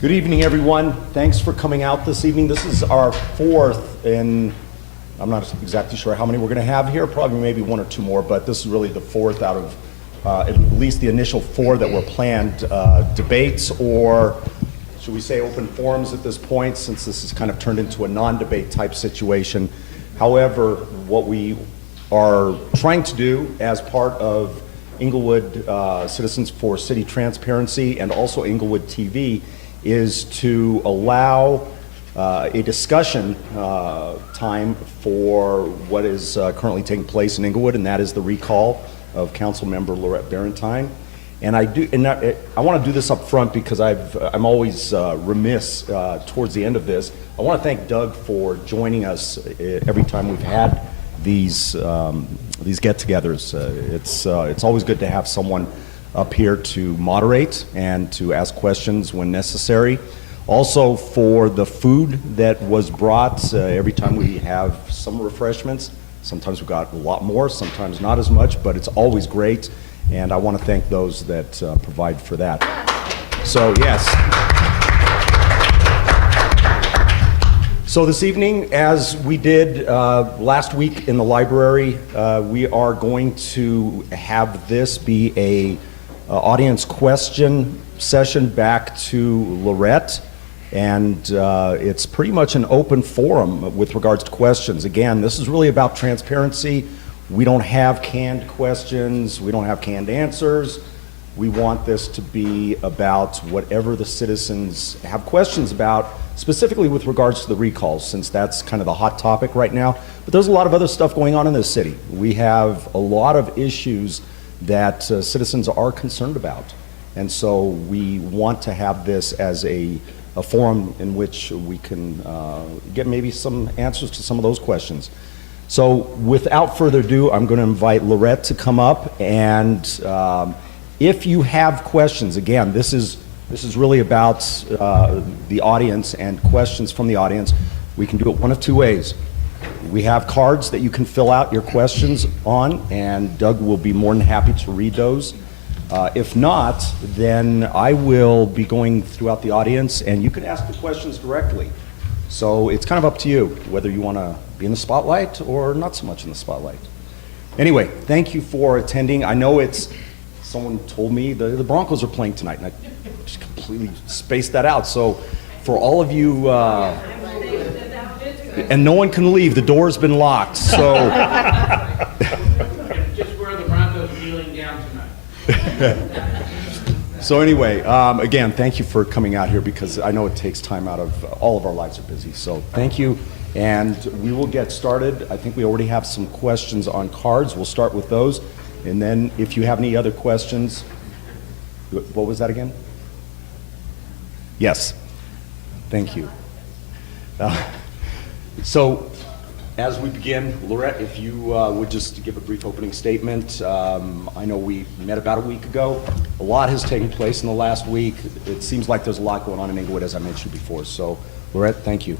Good evening, everyone. Thanks for coming out this evening. This is our fourth, and I'm not exactly sure how many we're going to have here, probably maybe one or two more, but this is really the fourth out of at least the initial four that were planned debates, or should we say open forums at this point, since this has kind of turned into a non-debate type situation. However, what we are trying to do as part of Englewood Citizens for City Transparency and also Englewood TV is to allow a discussion time for what is currently taking place in Englewood, and that is the recall of Councilmember Lorette Barentine. And I want to do this up front because I'm always remiss towards the end of this. I want to thank Doug for joining us every time we've had these get-togethers. It's always good to have someone up here to moderate and to ask questions when necessary. Also for the food that was brought every time we have some refreshments. Sometimes we've got a lot more, sometimes not as much, but it's always great. And I want to thank those that provide for that. So yes. So this evening, as we did last week in the library, we are going to have this be a audience question session back to Lorette, and it's pretty much an open forum with regards to questions. Again, this is really about transparency. We don't have canned questions, we don't have canned answers. We want this to be about whatever the citizens have questions about, specifically with regards to the recalls, since that's kind of the hot topic right now. But there's a lot of other stuff going on in this city. We have a lot of issues that citizens are concerned about. And so we want to have this as a forum in which we can get maybe some answers to some of those questions. So without further ado, I'm going to invite Lorette to come up, and if you have questions, again, this is really about the audience and questions from the audience. We can do it one of two ways. We have cards that you can fill out your questions on, and Doug will be more than happy to read those. If not, then I will be going throughout the audience, and you can ask the questions directly. So it's kind of up to you whether you want to be in the spotlight or not so much in the spotlight. Anyway, thank you for attending. I know someone told me the Broncos are playing tonight, and I just completely spaced that out. So for all of you, and no one can leave, the door's been locked, so. Just where the Broncos are kneeling down tonight. So anyway, again, thank you for coming out here, because I know it takes time out of, all of our lives are busy. So thank you, and we will get started. I think we already have some questions on cards. We'll start with those. And then if you have any other questions, what was that again? Yes, thank you. So as we begin, Lorette, if you would just give a brief opening statement. I know we met about a week ago. A lot has taken place in the last week. It seems like there's a lot going on in Englewood, as I mentioned before. So Lorette, thank you.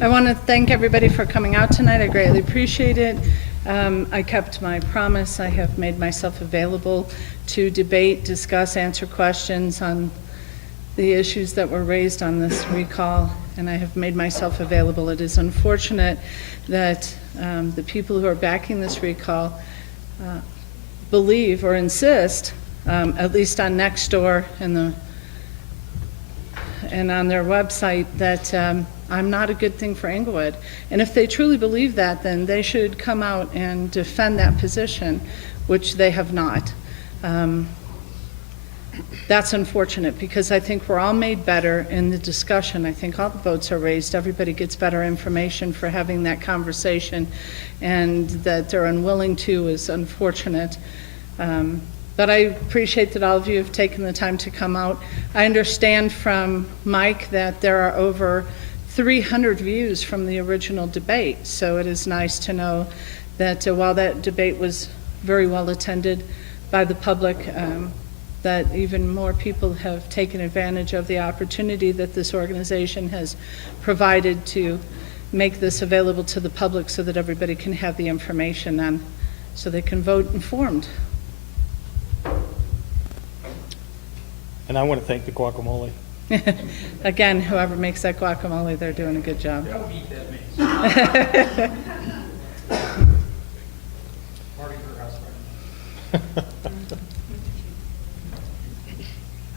I want to thank everybody for coming out tonight. I greatly appreciate it. I kept my promise. I have made myself available to debate, discuss, answer questions on the issues that were raised on this recall, and I have made myself available. It is unfortunate that the people who are backing this recall believe or insist, at least on Nextdoor and on their website, that I'm not a good thing for Englewood. And if they truly believe that, then they should come out and defend that position, which they have not. That's unfortunate, because I think we're all made better in the discussion. I think all the votes are raised. Everybody gets better information for having that conversation, and that they're unwilling to is unfortunate. But I appreciate that all of you have taken the time to come out. I understand from Mike that there are over 300 views from the original debate, so it is nice to know that while that debate was very well attended by the public, that even more people have taken advantage of the opportunity that this organization has provided to make this available to the public, so that everybody can have the information on, so they can vote informed. And I want to thank the guacamole. Again, whoever makes that guacamole, they're doing a good job. Don't eat that mess. Marty for house party.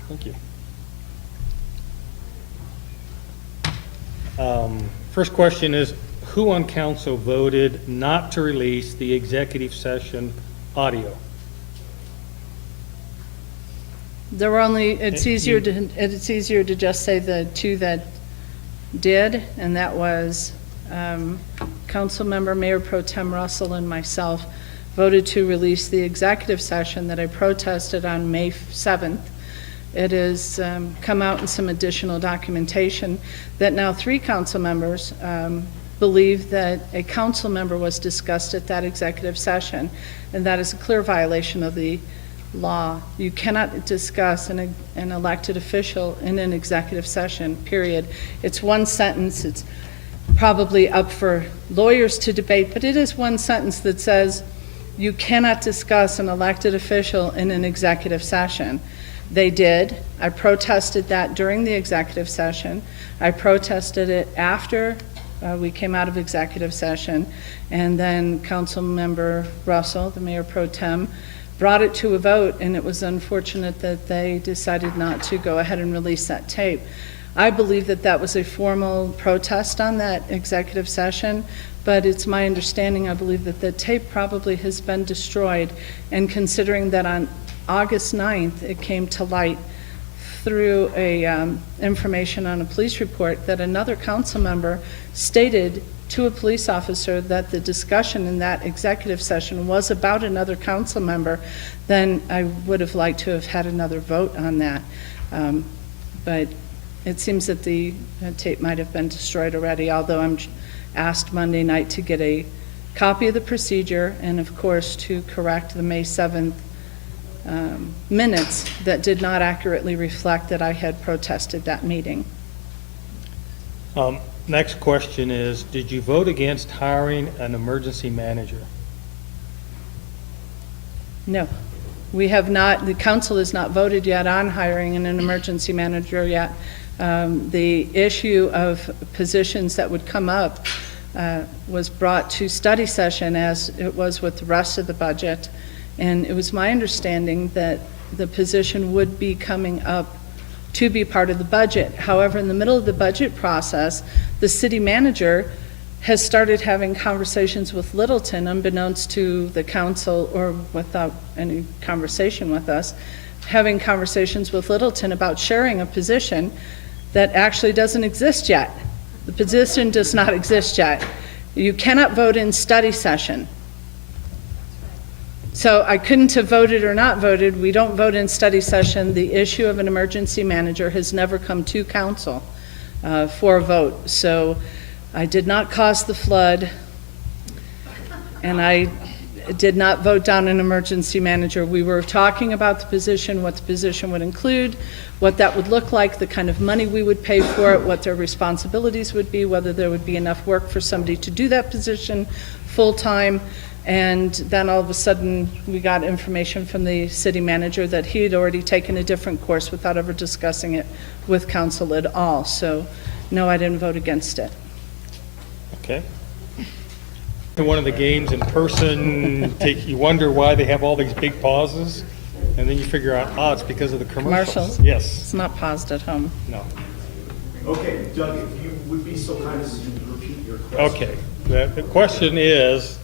Thank you. First question is, who on council voted not to release the executive session audio? There were only, it's easier to just say the two that did, and that was Councilmember Mayor Pro Tem Russell and myself voted to release the executive session that I protested on May 7th. It has come out in some additional documentation that now 3 council members believe that a council member was discussed at that executive session, and that is a clear violation of the law. You cannot discuss an elected official in an executive session, period. It's one sentence. It's probably up for lawyers to debate, but it is one sentence that says you cannot discuss an elected official in an executive session. They did. I protested that during the executive session. I protested it after we came out of executive session, and then Councilmember Russell, the Mayor Pro Tem, brought it to a vote, and it was unfortunate that they decided not to go ahead and release that tape. I believe that that was a formal protest on that executive session, but it's my understanding, I believe that the tape probably has been destroyed, and considering that on August 9th, it came to light through information on a police report that another council member stated to a police officer that the discussion in that executive session was about another council member, then I would have liked to have had another vote on that. But it seems that the tape might have been destroyed already, although I'm asked Monday night to get a copy of the procedure and, of course, to correct the May 7th minutes that did not accurately reflect that I had protested that meeting. Next question is, did you vote against hiring an emergency manager? No. We have not, the council has not voted yet on hiring an emergency manager yet. The issue of positions that would come up was brought to study session as it was with the rest of the budget. And it was my understanding that the position would be coming up to be part of the budget. However, in the middle of the budget process, the city manager has started having conversations with Littleton, unbeknownst to the council or without any conversation with us, having conversations with Littleton about sharing a position that actually doesn't exist yet. The position does not exist yet. You cannot vote in study session. So I couldn't have voted or not voted. We don't vote in study session. The issue of an emergency manager has never come to council for a vote. So I did not cause the flood, and I did not vote down an emergency manager. We were talking about the position, what the position would include, what that would look like, the kind of money we would pay for it, what their responsibilities would be, whether there would be enough work for somebody to do that position full-time. And then all of a sudden, we got information from the city manager that he had already taken a different course without ever discussing it with council at all. So, no, I didn't vote against it. Okay. In one of the games in person, you wonder why they have all these big pauses, and then you figure out, it's because of the commercials. Yes. It's not paused at home. No. Okay, Doug, if you would be so kind as to repeat your question. Okay. The question is,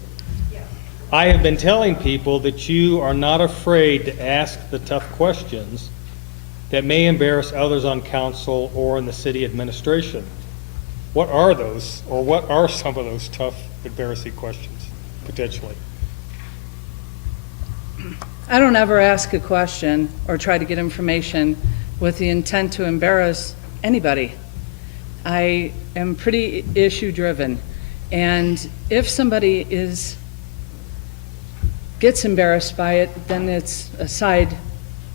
I have been telling people that you are not afraid to ask the tough questions that may embarrass others on council or in the city administration. What are those, or what are some of those tough, embarrassing questions, potentially? I don't ever ask a question or try to get information with the intent to embarrass anybody. I am pretty issue-driven, and if somebody gets embarrassed by it, then it's a side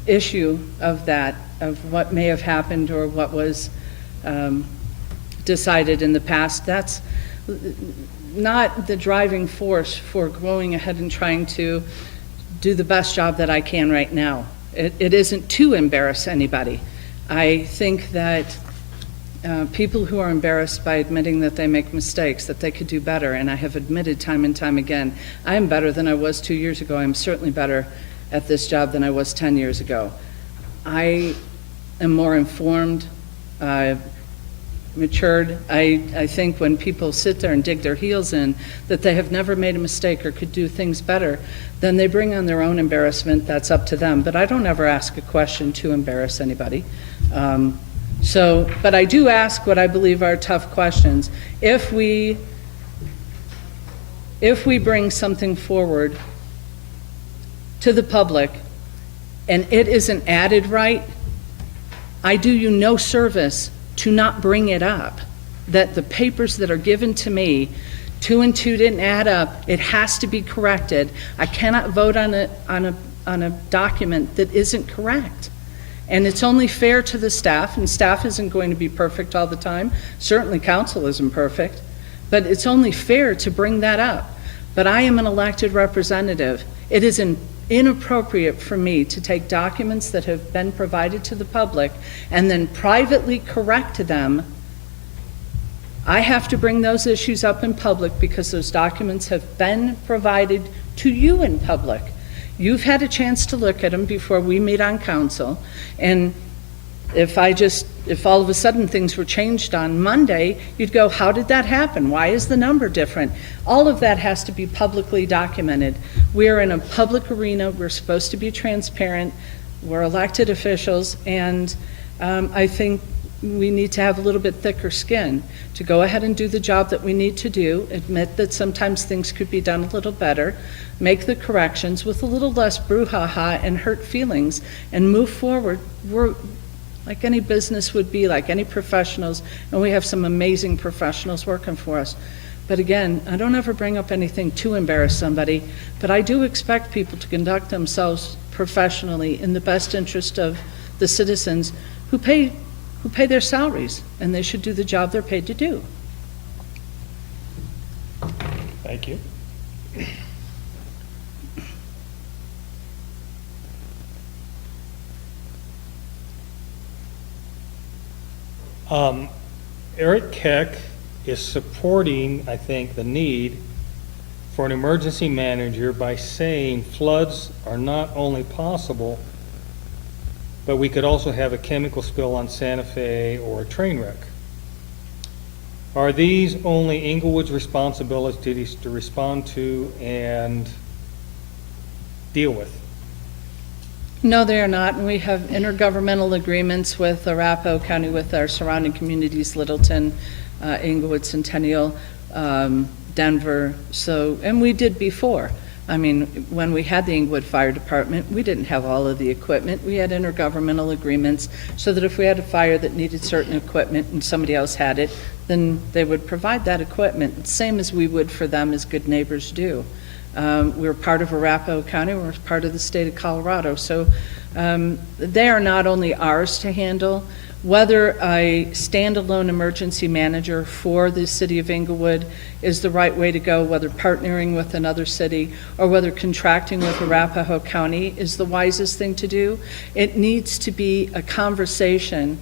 issue of that, of what may have happened or what was decided in the past. That's not the driving force for going ahead and trying to do the best job that I can right now. It isn't to embarrass anybody. I think that people who are embarrassed by admitting that they make mistakes, that they could do better, and I have admitted time and time again, I am better than I was 2 years ago. I'm certainly better at this job than I was 10 years ago. I am more informed, matured. I think when people sit there and dig their heels in, that they have never made a mistake or could do things better, then they bring on their own embarrassment. That's up to them. But I don't ever ask a question to embarrass anybody. But I do ask what I believe are tough questions. If we bring something forward to the public and it isn't added right, I do you no service to not bring it up. That the papers that are given to me, 2 and 2 didn't add up, it has to be corrected. I cannot vote on a document that isn't correct. And it's only fair to the staff, and staff isn't going to be perfect all the time. Certainly council isn't perfect, but it's only fair to bring that up. But I am an elected representative. It is inappropriate for me to take documents that have been provided to the public and then privately correct them. I have to bring those issues up in public because those documents have been provided to you in public. You've had a chance to look at them before we meet on council, and if all of a sudden things were changed on Monday, you'd go, how did that happen? Why is the number different? All of that has to be publicly documented. We're in a public arena. We're supposed to be transparent. We're elected officials, and I think we need to have a little bit thicker skin to go ahead and do the job that we need to do, admit that sometimes things could be done a little better, make the corrections with a little less brouhaha and hurt feelings, and move forward. We're like any business would be, like any professionals, and we have some amazing professionals working for us. But again, I don't ever bring up anything to embarrass somebody, but I do expect people to conduct themselves professionally in the best interest of the citizens who pay their salaries, and they should do the job they're paid to do. Thank you. Eric Keck is supporting, I think, the need for an emergency manager by saying floods are not only possible, but we could also have a chemical spill on Santa Fe or a train wreck. Are these only Englewood's responsibilities to respond to and deal with? No, they are not, and we have intergovernmental agreements with Arapahoe County, with our surrounding communities, Littleton, Englewood, Centennial, Denver, and we did before. I mean, when we had the Englewood Fire Department, we didn't have all of the equipment. We had intergovernmental agreements so that if we had a fire that needed certain equipment and somebody else had it, then they would provide that equipment, same as we would for them, as good neighbors do. We're part of Arapahoe County, we're part of the state of Colorado, so they are not only ours to handle. Whether a standalone emergency manager for the city of Englewood is the right way to go, whether partnering with another city or whether contracting with Arapahoe County is the wisest thing to do, it needs to be a conversation,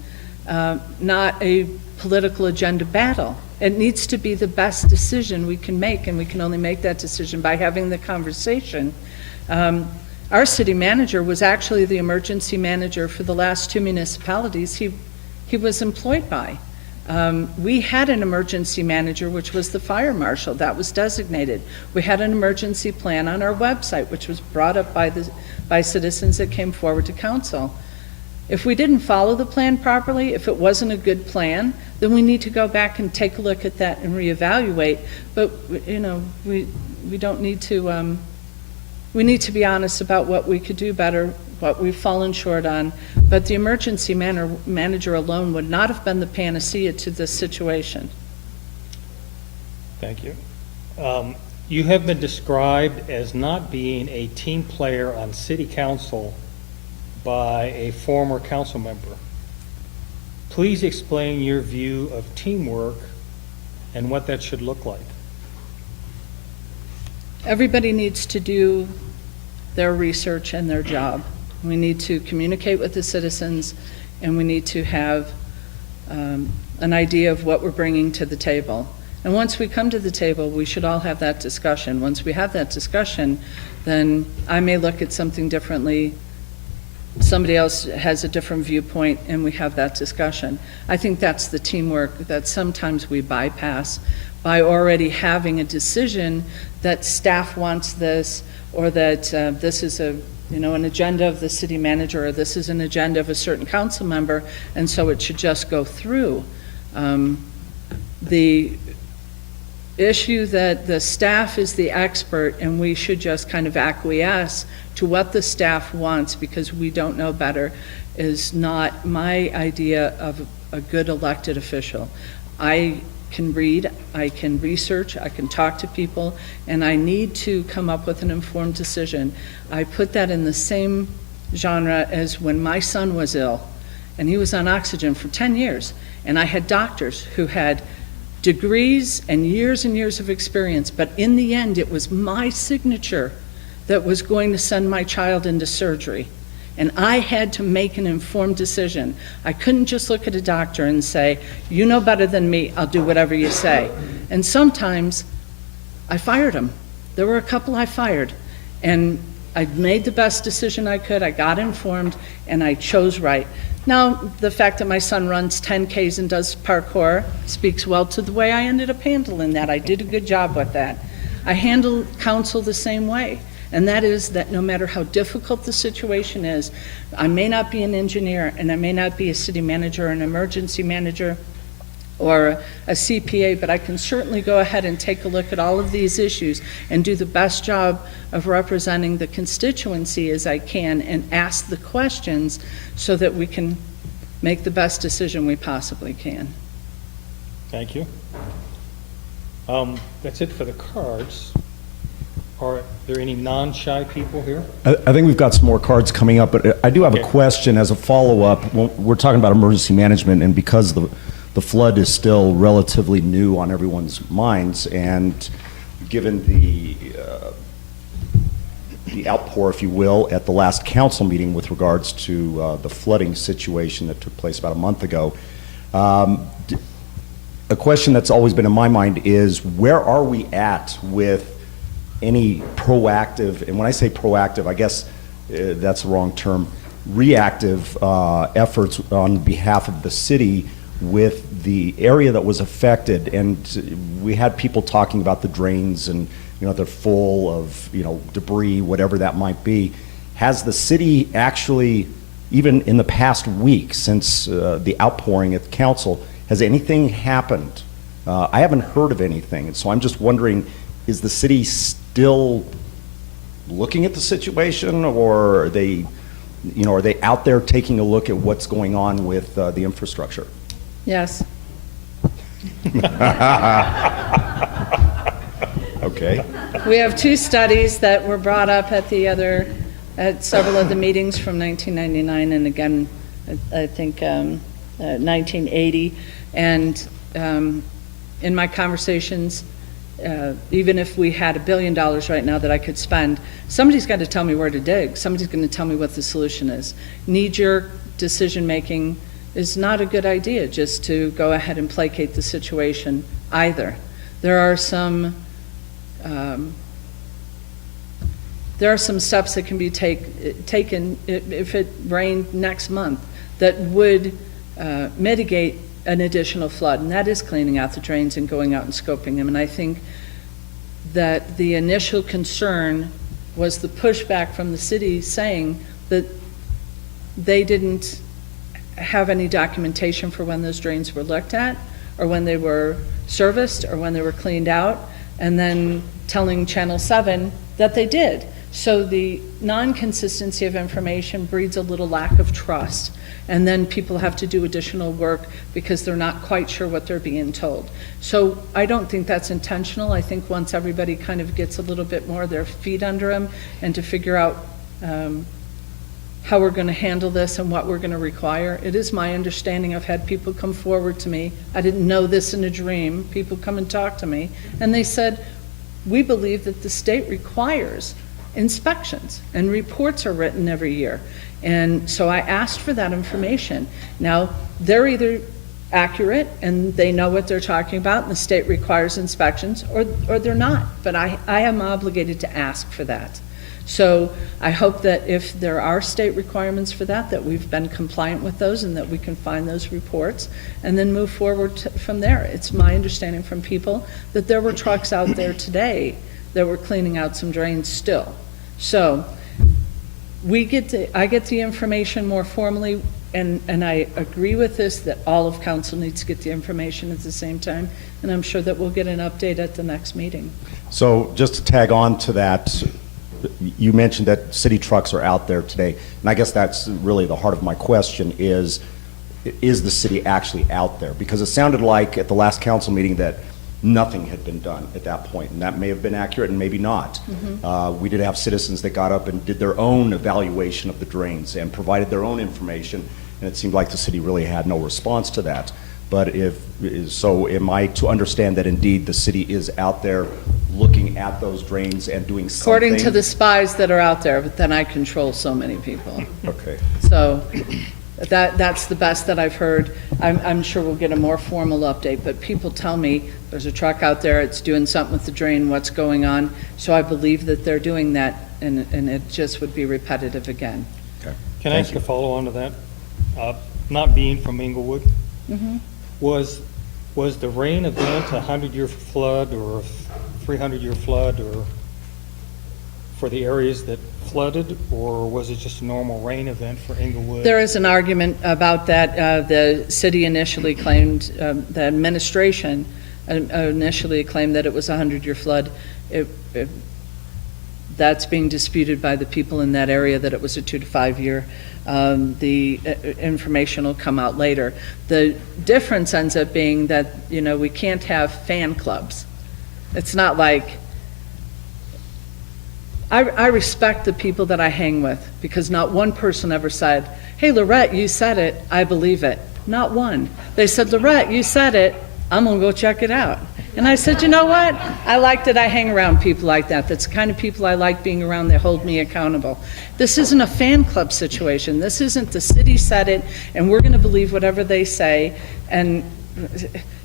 not a political agenda battle. It needs to be the best decision we can make, and we can only make that decision by having the conversation. Our city manager was actually the emergency manager for the last 2 municipalities he was employed by. We had an emergency manager, which was the fire marshal, that was designated. We had an emergency plan on our website, which was brought up by citizens that came forward to council. If we didn't follow the plan properly, if it wasn't a good plan, then we need to go back and take a look at that and reevaluate. But, you know, we don't need to, we need to be honest about what we could do better, what we've fallen short on. But the emergency manager alone would not have been the panacea to this situation. Thank you. You have been described as not being a team player on city council by a former council member. Please explain your view of teamwork and what that should look like. Everybody needs to do their research and their job. We need to communicate with the citizens and we need to have an idea of what we're bringing to the table. And once we come to the table, we should all have that discussion. Once we have that discussion, then I may look at something differently. Somebody else has a different viewpoint, and we have that discussion. I think that's the teamwork that sometimes we bypass by already having a decision that staff wants this, or that this is an agenda of the city manager, or this is an agenda of a certain council member, and so it should just go through. The issue that the staff is the expert and we should just kind of acquiesce to what the staff wants because we don't know better is not my idea of a good elected official. I can read, I can research, I can talk to people, and I need to come up with an informed decision. I put that in the same genre as when my son was ill and he was on oxygen for 10 years, and I had doctors who had degrees and years of experience, but in the end, it was my signature that was going to send my child into surgery. And I had to make an informed decision. I couldn't just look at a doctor and say, you know better than me, I'll do whatever you say. And sometimes I fired them. There were a couple I fired. And I made the best decision I could, I got informed, and I chose right. Now, the fact that my son runs 10Ks and does parkour speaks well to the way I ended up handling that. I did a good job with that. I handle council the same way, and that is that no matter how difficult the situation is, I may not be an engineer, and I may not be a city manager or an emergency manager or a CPA, but I can certainly go ahead and take a look at all of these issues and do the best job of representing the constituency as I can and ask the questions so that we can make the best decision we possibly can. Thank you. That's it for the cards. Are there any non-shy people here? I think we've got some more cards coming up, but I do have a question as a follow-up. We're talking about emergency management, and because the flood is still relatively new on everyone's minds, and given the outpour, if you will, at the last council meeting with regards to the flooding situation that took place about a month ago, a question that's always been in my mind is, where are we at with any proactive, and when I say proactive, I guess that's the wrong term, reactive efforts on behalf of the city with the area that was affected? And we had people talking about the drains and, they're full of, debris, whatever that might be. Has the city actually, even in the past week since the outpouring at the council, has anything happened? I haven't heard of anything, and so I'm just wondering, is the city still looking at the situation, or are they out there taking a look at what's going on with the infrastructure? Yes. Okay. We have two studies that were brought up at several of the meetings from 1999 and again, I think 1980. And in my conversations, even if we had $1 billion right now that I could spend, somebody's got to tell me where to dig. Somebody's going to tell me what the solution is. Knee-jerk decision-making is not a good idea, just to go ahead and placate the situation either. There are some steps that can be taken if it rained next month that would mitigate an additional flood, and that is cleaning out the drains and going out and scoping them. And I think that the initial concern was the pushback from the city saying that they didn't have any documentation for when those drains were looked at, or when they were serviced, or when they were cleaned out, and then telling Channel 7 that they did. So the non-consistency of information breeds a little lack of trust, and then people have to do additional work because they're not quite sure what they're being told. So I don't think that's intentional. I think once everybody kind of gets a little bit more of their feet under them and to figure out how we're going to handle this and what we're going to require. It is my understanding, I've had people come forward to me, I didn't know this in a dream, people come and talk to me, and they said, we believe that the state requires inspections, and reports are written every year. And so I asked for that information. Now, they're either accurate and they know what they're talking about and the state requires inspections, or they're not. But I am obligated to ask for that. So I hope that if there are state requirements for that, that we've been compliant with those and that we can find those reports and then move forward from there. It's my understanding from people that there were trucks out there today that were cleaning out some drains still. So I get the information more formally, and I agree with this, that all of council needs to get the information at the same time, and I'm sure that we'll get an update at the next meeting. So just to tag on to that, you mentioned that city trucks are out there today, and I guess that's really the heart of my question is the city actually out there? Because it sounded like at the last council meeting that nothing had been done at that point, and that may have been accurate and maybe not. We did have citizens that got up and did their own evaluation of the drains and provided their own information, and it seemed like the city really had no response to that. But so am I to understand that indeed the city is out there looking at those drains and doing something? According to the spies that are out there, but then I control so many people. Okay. So that's the best that I've heard. I'm sure we'll get a more formal update, but people tell me there's a truck out there, it's doing something with the drain, what's going on? So I believe that they're doing that, and it just would be repetitive again. Okay. Can I ask a follow-on to that? Not being from Englewood, was the rain event a 100-year flood or a 300-year flood, or for the areas that flooded, or was it just a normal rain event for Englewood? There is an argument about that. The city initially claimed, the administration initially claimed that it was a 100-year flood. That's being disputed by the people in that area, that it was a 2 to 5 year. The information will come out later. The difference ends up being that, we can't have fan clubs. It's not like, I respect the people that I hang with, because not one person ever said, hey, Lorette, you said it, I believe it. Not one. They said, Lorette, you said it, I'm gonna go check it out. And I said, you know what? I like that I hang around people like that. That's the kind of people I like being around. They hold me accountable. This isn't a fan club situation. This isn't the city said it, and we're gonna believe whatever they say. And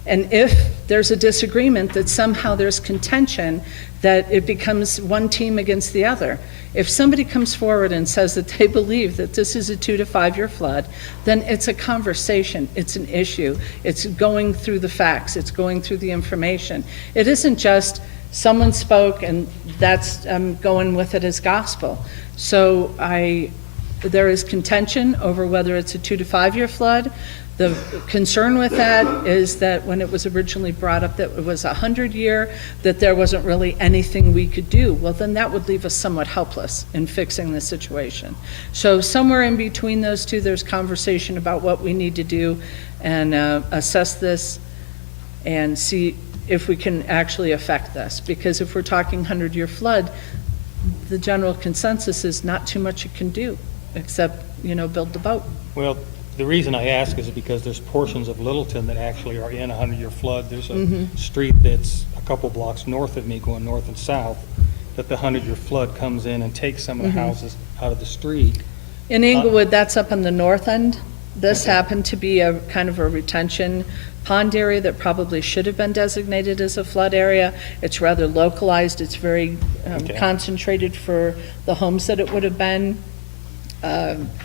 if there's a disagreement, that somehow there's contention, that it becomes one team against the other. If somebody comes forward and says that they believe that this is a 2 to 5 year flood, then it's a conversation, it's an issue, it's going through the facts, it's going through the information. It isn't just someone spoke and that's going with it as gospel. So there is contention over whether it's a 2 to 5 year flood. The concern with that is that when it was originally brought up that it was a 100-year, that there wasn't really anything we could do. Well, then that would leave us somewhat helpless in fixing the situation. So somewhere in between those two, there's conversation about what we need to do and assess this and see if we can actually affect this. Because if we're talking 100-year flood, the general consensus is not too much it can do, except, build the boat. Well, the reason I ask is because there's portions of Littleton that actually are in a 100-year flood. There's a street that's a couple blocks north of me, going north and south, that the 100-year flood comes in and takes some of the houses out of the street. In Englewood, that's up on the north end. This happened to be a kind of a retention pond area that probably should have been designated as a flood area. It's rather localized. It's very concentrated for the homes that it would have been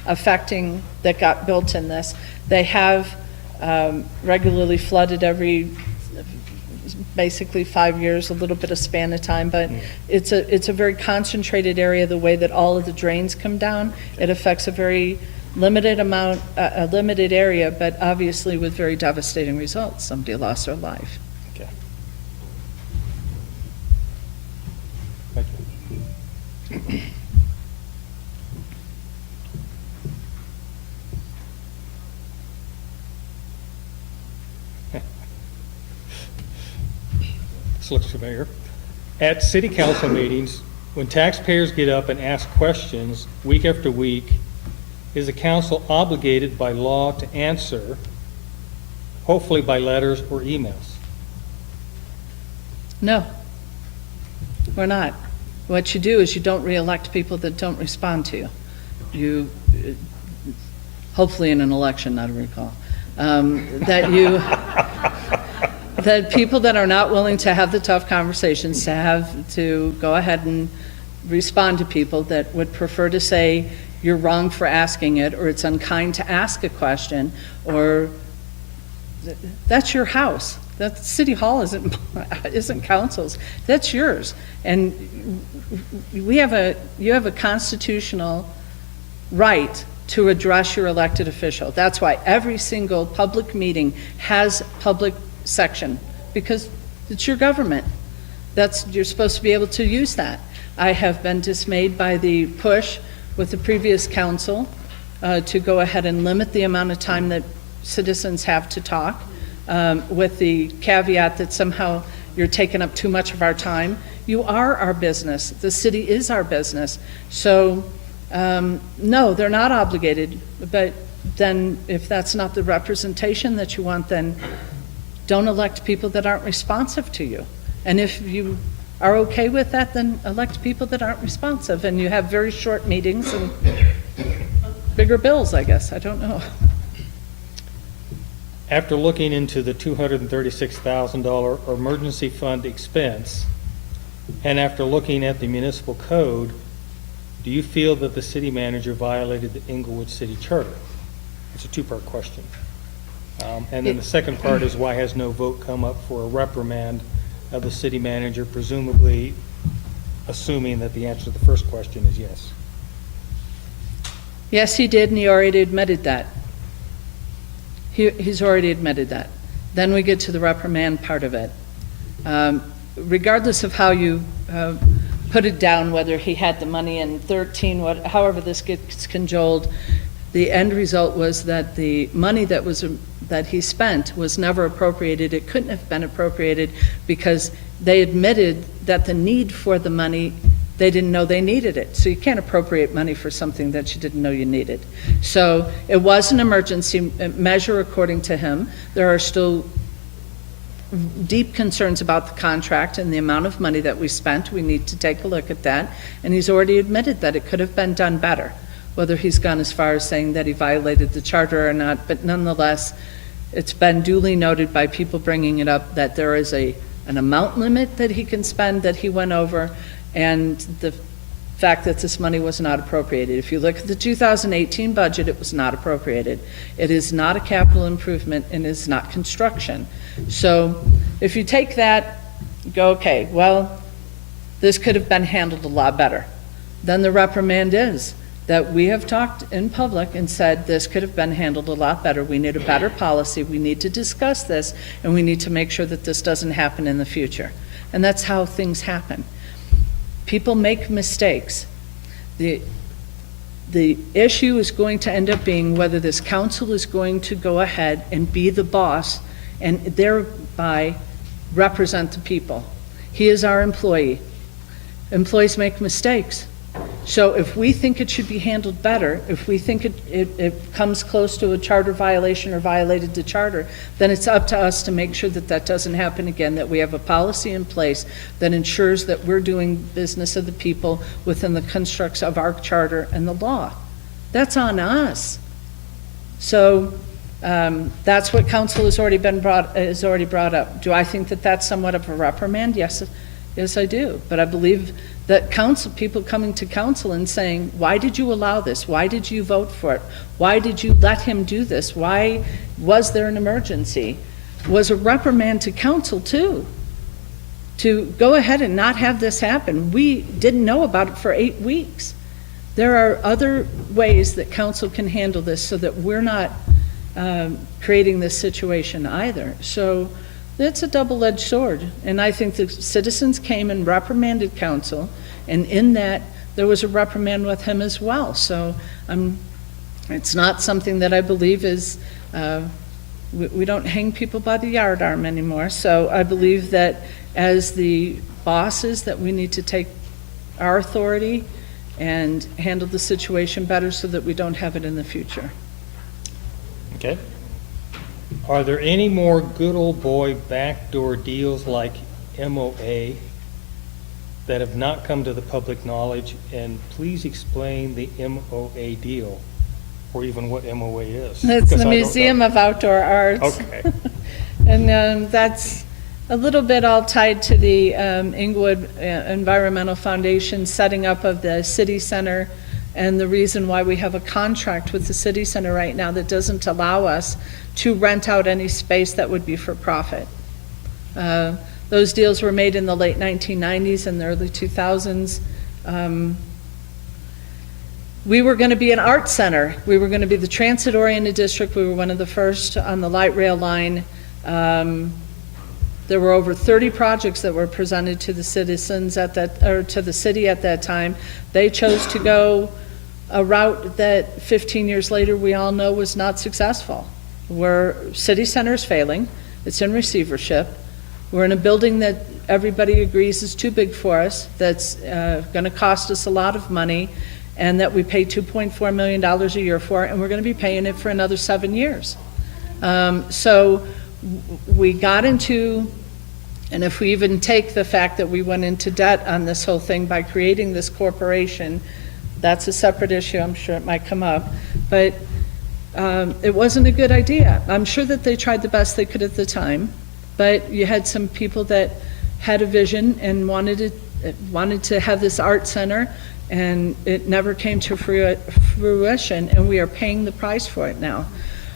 affecting, that got built in this. They have regularly flooded every basically 5 years, a little bit of span of time, but it's a very concentrated area. The way that all of the drains come down, it affects a very limited amount, a limited area, but obviously with very devastating results. Somebody lost their life. Okay. Thank you. This looks familiar. At city council meetings, when taxpayers get up and ask questions week after week, is the council obligated by law to answer, hopefully by letters or emails? No, we're not. what you do is you don't reelect people that don't respond to you. You, hopefully in an election, not a recall, that people that are not willing to have the tough conversations, to go ahead and respond to people that would prefer to say you're wrong for asking it, or it's unkind to ask a question, or that's your house. That City Hall isn't council's. That's yours. And you have a constitutional right to address your elected official. That's why every single public meeting has public section, because it's your government. You're supposed to be able to use that. I have been dismayed by the push with the previous council to go ahead and limit the amount of time that citizens have to talk, with the caveat that somehow you're taking up too much of our time. You are our business. The city is our business. So, no, they're not obligated, but then if that's not the representation that you want, then don't elect people that aren't responsive to you. And if you are okay with that, then elect people that aren't responsive, and you have very short meetings and bigger bills, I guess. I don't know. After looking into the $236,000 emergency fund expense, and after looking at the municipal code, do you feel that the city manager violated the Englewood City Charter? It's a two-part question. And then the second part is, why has no vote come up for a reprimand of the city manager, presumably assuming that the answer to the first question is yes? Yes, he did, and he already admitted that. He's already admitted that. Then we get to the reprimand part of it. Regardless of how you put it down, whether he had the money in 13, however this gets cajoled, the end result was that the money that he spent was never appropriated. It couldn't have been appropriated because they admitted that the need for the money, they didn't know they needed it. So you can't appropriate money for something that you didn't know you needed. So it was an emergency measure according to him. There are still deep concerns about the contract and the amount of money that we spent. We need to take a look at that. And he's already admitted that it could have been done better. Whether he's gone as far as saying that he violated the charter or not, but nonetheless, it's been duly noted by people bringing it up that there is an amount limit that he can spend that he went over, and the fact that this money was not appropriated. If you look at the 2018 budget, it was not appropriated. It is not a capital improvement and is not construction. So if you take that, go, okay, well, this could have been handled a lot better. Then the reprimand is that we have talked in public and said this could have been handled a lot better. We need a better policy. We need to discuss this, and we need to make sure that this doesn't happen in the future. And that's how things happen. People make mistakes. The issue is going to end up being whether this council is going to go ahead and be the boss and thereby represent the people. He is our employee. Employees make mistakes. So if we think it should be handled better, if we think it comes close to a charter violation or violated the charter, then it's up to us to make sure that that doesn't happen again, that we have a policy in place that ensures that we're doing business of the people within the constructs of our charter and the law. That's on us. So that's what council has already brought up. Do I think that that's somewhat of a reprimand? Yes, I do. But I believe that people coming to council and saying, why did you allow this? Why did you vote for it? Why did you let him do this? Why was there an emergency? Was a reprimand to council too. To go ahead and not have this happen. We didn't know about it for 8 weeks. There are other ways that council can handle this so that we're not creating this situation either. So it's a double-edged sword, and I think the citizens came and reprimanded council, and in that, there was a reprimand with him as well. So it's not something that I believe is, we don't hang people by the yard arm anymore. So I believe that as the bosses, that we need to take our authority and handle the situation better so that we don't have it in the future. Okay. Are there any more good old boy backdoor deals like MOA that have not come to the public knowledge, and please explain the MOA deal, or even what MOA is. It's because the I don't know. Museum of Outdoor Arts. Okay. And that's a little bit all tied to the Englewood Environmental Foundation setting up of the city center, and the reason why we have a contract with the city center right now that doesn't allow us to rent out any space that would be for profit. Those deals were made in the late 1990s and the early 2000s. We were going to be an art center. We were going to be the transit-oriented district. We were one of the first on the light rail line. There were over 30 projects that were presented to the citizens at that, or to the city at that time. They chose to go a route that 15 years later we all know was not successful. Where city center is failing, it's in receivership. We're in a building that everybody agrees is too big for us, that's going to cost us a lot of money, and that we pay $2.4 million a year for, and we're going to be paying it for another 7 years. So we got into, and if we even take the fact that we went into debt on this whole thing by creating this corporation, that's a separate issue, I'm sure it might come up, but it wasn't a good idea. I'm sure that they tried the best they could at the time, but you had some people that had a vision and wanted to have this art center, and it never came to fruition, and we are paying the price for it now.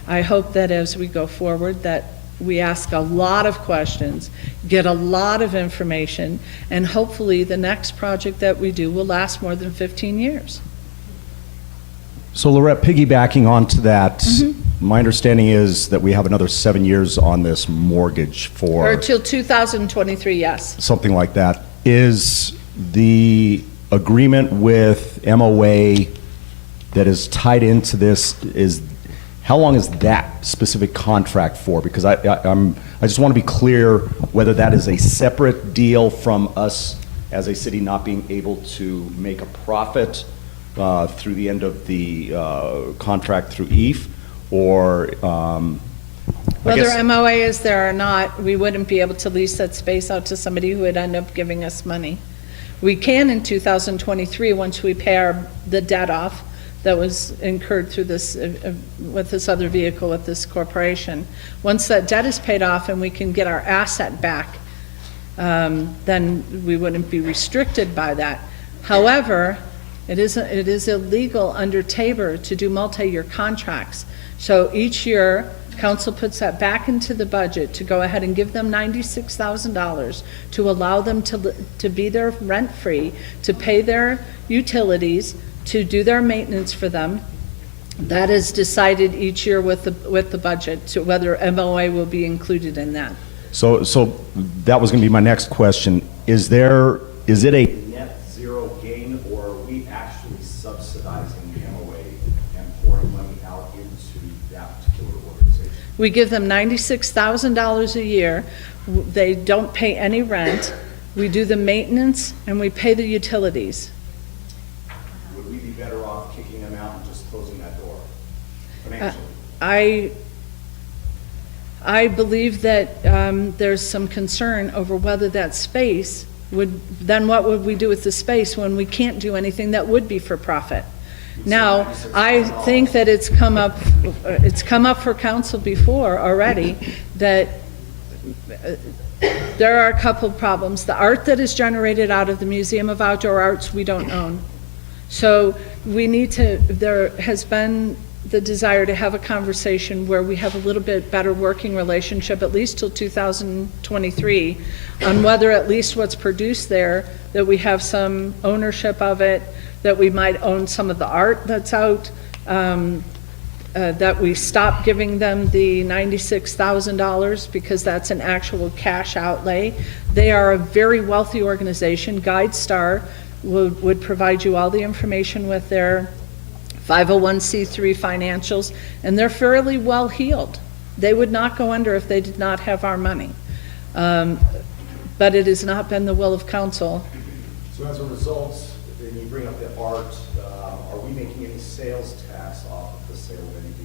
I hope that as we go forward that we ask a lot of questions, get a lot of information, and hopefully the next project that we do will last more than 15 years. So Lorette, piggybacking onto that, my understanding is that we have another 7 years on this mortgage Or for till 2023, yes. something like that. Is the agreement with MOA that is tied into this, how long is that specific contract for? Because I just want to be clear whether that is a separate deal from us as a city not being able to make a profit through the end of the contract through EAF, or Whether MOA is there or not, we wouldn't be able to lease that space out to somebody who would end up giving us money. We can in 2023, once we pay the debt off that was incurred through this, with this other vehicle, with this corporation. Once that debt is paid off and we can get our asset back, then we wouldn't be restricted by that. However, it is illegal under Tabor to do multi-year contracts. So each year, council puts that back into the budget to go ahead and give them $96,000 to allow them to be there rent-free, to pay their utilities, to do their maintenance for them. That is decided each year with the budget, to whether MOA will be included in that. So that was going to be my next question. Is it a net zero gain, or are we actually subsidizing the MOA and pouring money out into that particular organization? We give them $96,000 a year. They don't pay any rent. We do the maintenance and we pay the utilities. Would we be better off kicking them out and just closing that door financially? I believe that there's some concern over whether that space then what would we do with the space when we can't do anything that would be for profit? Now, I think that it's come up for council before already that there are a couple of problems. The art that is generated out of the Museum of Outdoor Arts, we don't own. So there has been the desire to have a conversation where we have a little bit better working relationship, at least till 2023, on whether at least what's produced there, that we have some ownership of it, that we might own some of the art that's out, that we stop giving them the $96,000 because that's an actual cash outlay. They are a very wealthy organization. GuideStar would provide you all the information with their 501c3 financials, and they're fairly well heeled. They would not go under if they did not have our money. But it has not been the will of council. So as a result, when you bring up the art, are we making any sales tax off of the sale of any of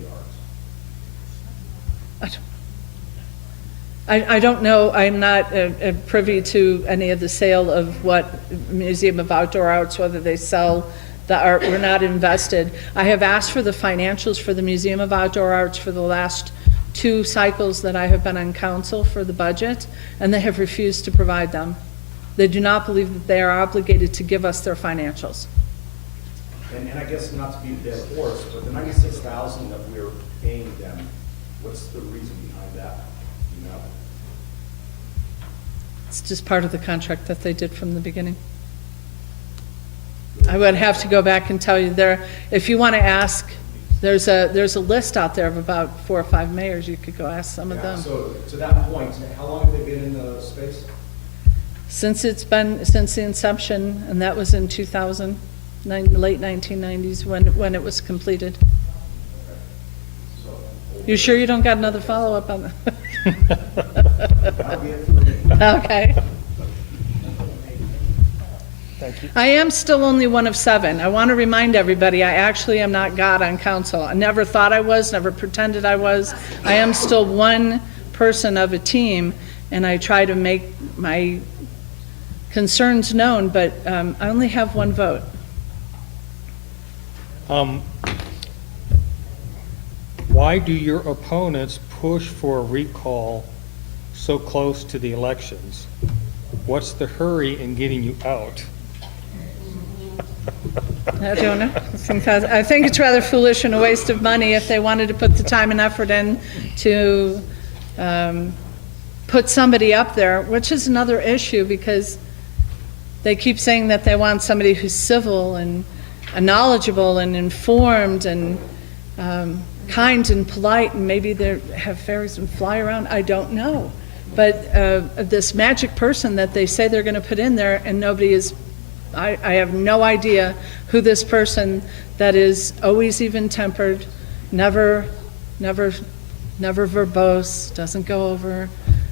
the art? I don't know, I'm not privy to any of the sale of what Museum of Outdoor Arts, whether they sell the art, we're not invested. I have asked for the financials for the Museum of Outdoor Arts for the last 2 cycles that I have been on council for the budget, and they have refused to provide them. They do not believe that they are obligated to give us their financials. And I guess not to be the dead horse, but the 96,000 that we're paying them, what's the reason behind that? You know? It's just part of the contract that they did from the beginning. I would have to go back and tell you there, if you want to ask, there's a list out there of about 4 or 5 mayors, you could go ask some of Yeah, them. so to that point, how long have they been in the space? Since the inception, and that was in 2000, late 1990s when it was completed. You sure you don't got another follow-up on that? That'll be it for me. Okay. Thank you. I am still only one of 7. I want to remind everybody, I actually am not God on council. I never thought I was, never pretended I was. I am still one person of a team, and I try to make my concerns known, but I only have 1 vote. Why do your opponents push for a recall so close to the elections? What's the hurry in getting you out? I don't know. I think it's rather foolish and a waste of money if they wanted to put the time and effort in to put somebody up there, which is another issue because they keep saying that they want somebody who's civil and knowledgeable and informed and kind and polite, and maybe they have fairies and fly around. I don't know. But this magic person that they say they're going to put in there, and nobody is, I have no idea who this person that is always even-tempered, never verbose, doesn't go over,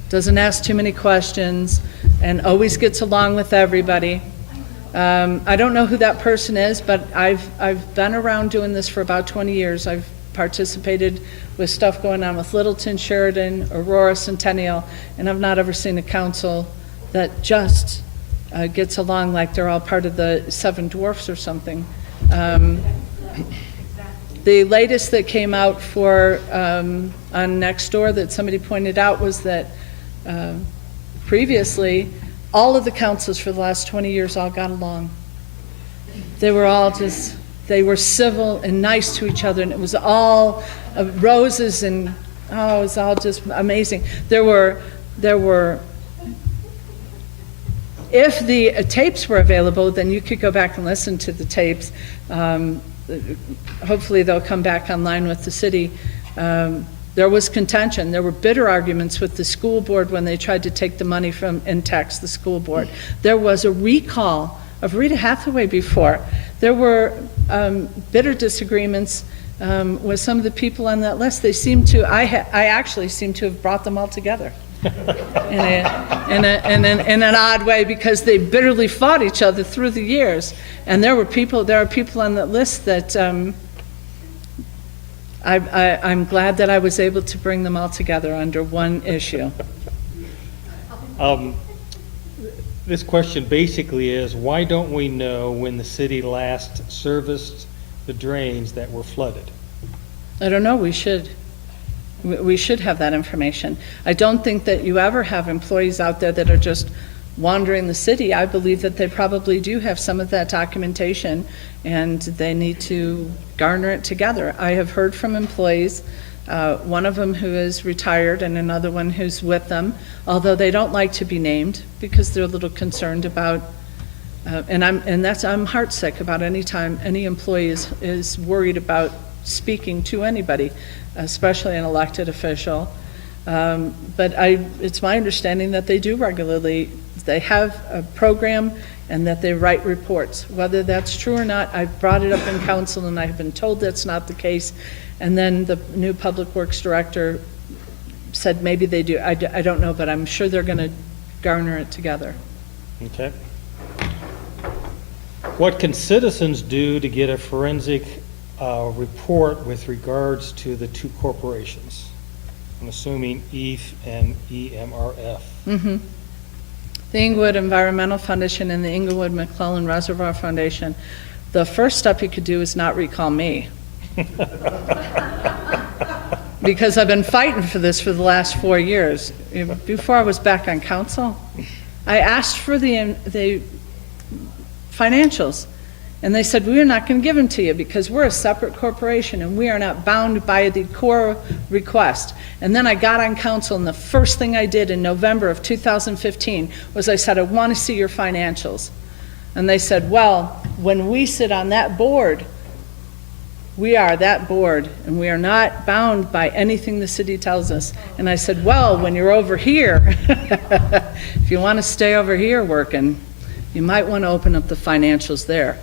doesn't ask too many questions, and always gets along with everybody. I don't know who that person is, but I've been around doing this for about 20 years. I've participated with stuff going on with Littleton, Sheridan, Aurora, Centennial, and I've not ever seen a council that just gets along like they're all part of the 7 Dwarfs or something. The latest that came out for on Nextdoor that somebody pointed out was that previously all of the councils for the last 20 years all got along. They were all just, they were civil and nice to each other, and it was all roses and, oh, it was all just amazing. There were, if the tapes were available, then you could go back and listen to the tapes. Hopefully they'll come back online with the city. There was contention. There were bitter arguments with the school board when they tried to take the money from and tax the school board. There was a recall of Rita Hathaway before. There were bitter disagreements with some of the people on that list. They seemed to, I actually seem to have brought them all together in an odd way, because they bitterly fought each other through the years. And there are people on that list that I'm glad that I was able to bring them all together under one issue. This question basically is, why don't we know when the city last serviced the drains that were flooded? I don't know, we should. We should have that information. I don't think that you ever have employees out there that are just wandering the city. I believe that they probably do have some of that documentation, and they need to garner it together. I have heard from employees, one of them who is retired and another one who's with them, although they don't like to be named because they're a little concerned about, I'm heartsick about any time any employee is worried about speaking to anybody, especially an elected official. But it's my understanding that they do regularly. They have a program and that they write reports. Whether that's true or not, I've brought it up in council and I've been told that's not the case. And then the new public works director said maybe they do. I don't know, but I'm sure they're going to garner it together. Okay. What can citizens do to get a forensic report with regards to the 2 corporations? I'm assuming ETH and EMRF. The Englewood Environmental Foundation and the Englewood McClellan Reservoir Foundation. The first step you could do is not recall me. Because I've been fighting for this for the last 4 years. Before I was back on council, I asked for the financials, and they said, we are not going to give them to you because we're a separate corporation and we are not bound by the core request. And then I got on council, and the first thing I did in November of 2015 was I said, I want to see your financials. And they said, well, when we sit on that board, we are that board, and we are not bound by anything the city tells us. And I said, well, when you're over here, if you want to stay over here working, you might want to open up the financials there.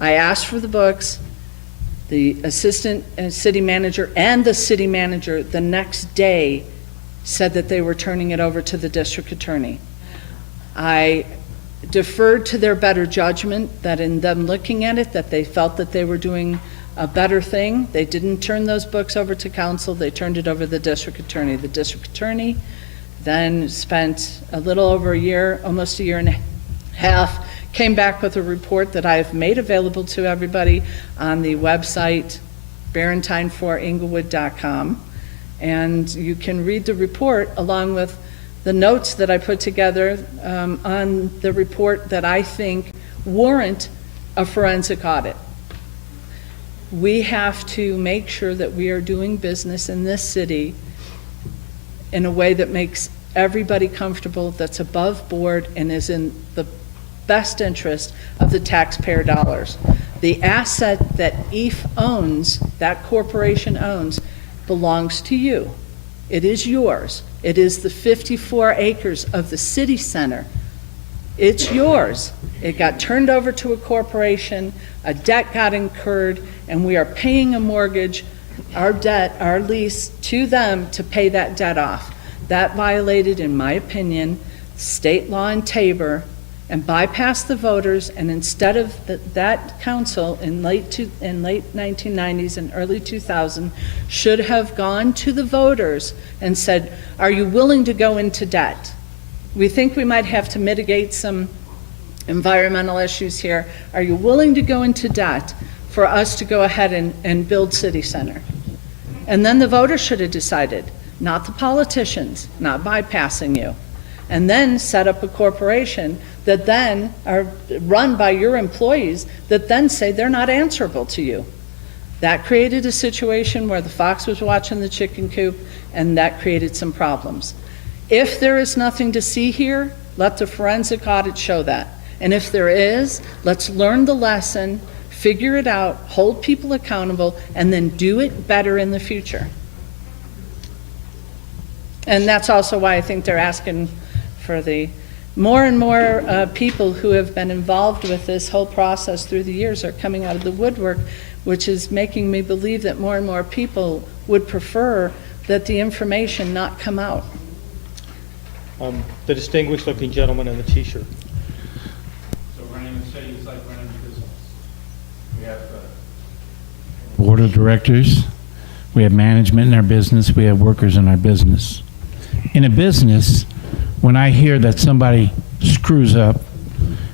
I asked for the books. The assistant city manager and the city manager the next day said that they were turning it over to the district attorney. I deferred to their better judgment that in them looking at it, that they felt that they were doing a better thing. They didn't turn those books over to council, they turned it over to the district attorney. The district attorney then spent a little over a year, almost a year and a half, came back with a report that I've made available to everybody on the website, barentine4englewood.com. And you can read the report along with the notes that I put together on the report that I think warrant a forensic audit. We have to make sure that we are doing business in this city in a way that makes everybody comfortable, that's above board, and is in the best interest of the taxpayer dollars. The asset that EAF owns, that corporation owns, belongs to you. It is yours. It is the 54 acres of the city center. It's yours. It got turned over to a corporation, a debt got incurred, and we are paying a mortgage, our debt, our lease, to them to pay that debt off. That violated, in my opinion, state law in Tabor and bypassed the voters, and instead of that council in late 1990s and early 2000 should have gone to the voters and said, are you willing to go into debt? We think we might have to mitigate some environmental issues here. Are you willing to go into debt for us to go ahead and build City Center? And then the voters should have decided, not the politicians, not bypassing you. And then set up a corporation that then are run by your employees that then say they're not answerable to you. That created a situation where the fox was watching the chicken coop, and that created some problems. If there is nothing to see here, let the forensic audit show that. And if there is, let's learn the lesson, figure it out, hold people accountable, and then do it better in the future. And that's also why I think they're asking for the more and more people who have been involved with this whole process through the years are coming out of the woodwork, which is making me believe that more and more people would prefer that the information not come out. The distinguished looking gentleman in the t-shirt. So running the city is like running a business. We have Board of directors, we have management in our business, we have workers in our business. In a business, when I hear that somebody screws up,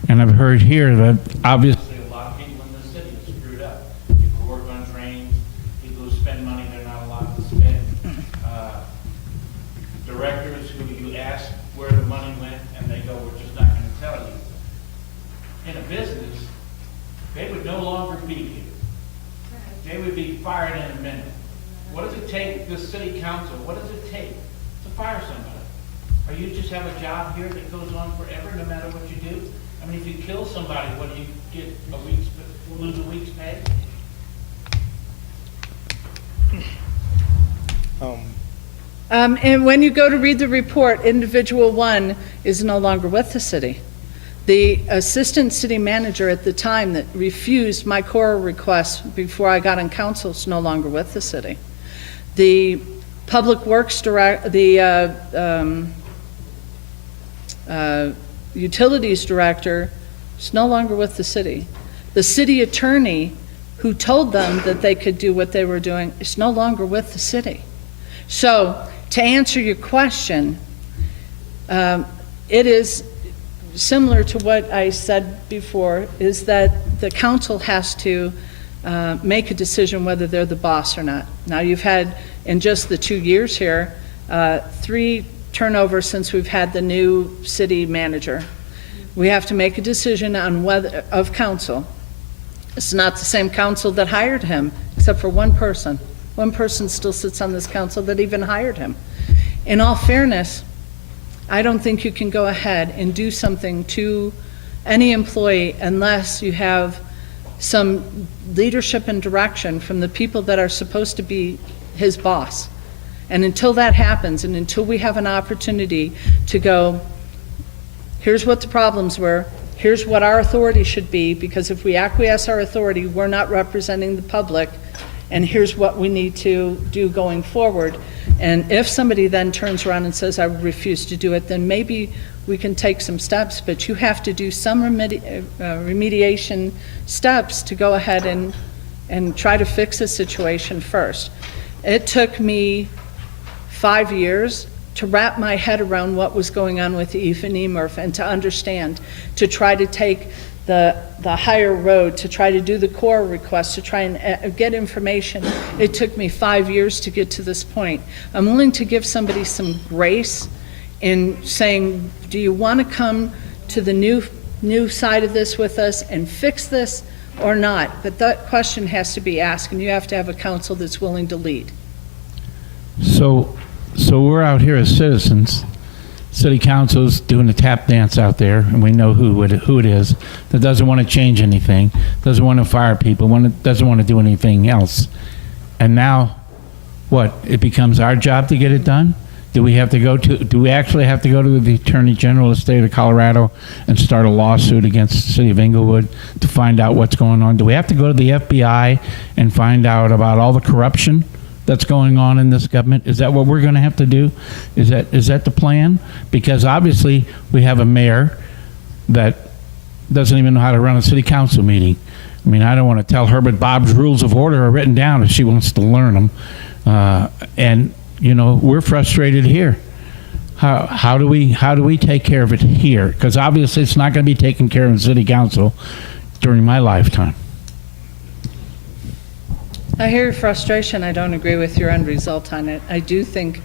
and I've heard here that obviously a lot of people in this city are screwed up. People who work on trains, people who spend money they're not allowed to spend, directors who you ask where the money went and they go, we're just not going to tell you. In a business, they would no longer be here. They would be fired in a minute. What does it take, this city council, what does it take to fire somebody? Or you just have a job here that goes on forever no matter what you do? I mean, if you kill somebody, what do you get, lose a week's pay? And when you go to read the report, individual one is no longer with the city. The assistant city manager at the time that refused my core request before I got on council is no longer with the city. The public works utilities director is no longer with the city. The city attorney who told them that they could do what they were doing is no longer with the city. So, to answer your question, it is similar to what I said before, is that the council has to make a decision whether they're the boss or not. Now, you've had, in just the 2 years here, 3 turnovers since we've had the new city manager. We have to make a decision on whether, of council. It's not the same council that hired him, except for one person. One person still sits on this council that even hired him. In all fairness, I don't think you can go ahead and do something to any employee unless you have some leadership and direction from the people that are supposed to be his boss. And until that happens, and until we have an opportunity to go, here's what the problems were, here's what our authority should be, because if we acquiesce our authority, we're not representing the public, and here's what we need to do going forward. And if somebody then turns around and says, I refuse to do it, then maybe we can take some steps, but you have to do some remediation steps to go ahead and try to fix the situation first. It took me 5 years to wrap my head around what was going on with Eve and Emurf, and to understand, to try to take the higher road, to try to do the core request, to try and get information. It took me 5 years to get to this point. I'm willing to give somebody some grace in saying, do you want to come to the new side of this with us and fix this or not? But that question has to be asked, and you have to have a council that's willing to lead. So we're out here as citizens. City council's doing a tap dance out there, and we know who it is, that doesn't want to change anything, doesn't want to fire people, doesn't want to do anything else. And now, what? It becomes our job to get it done? Do we actually have to go to the Attorney General of the state of Colorado and start a lawsuit against the city of Englewood to find out what's going on? Do we have to go to the FBI and find out about all the corruption that's going on in this government? Is that what we're going to have to do? Is that the plan? Because obviously we have a mayor that doesn't even know how to run a city council meeting. I mean, I don't want to tell her, but Bob's rules of order are written down if she wants to learn them. And you know, we're frustrated here. How do we take care of it here? Because obviously it's not going to be taken care of in city council during my lifetime. I hear your frustration. I don't agree with your end result on it. I do think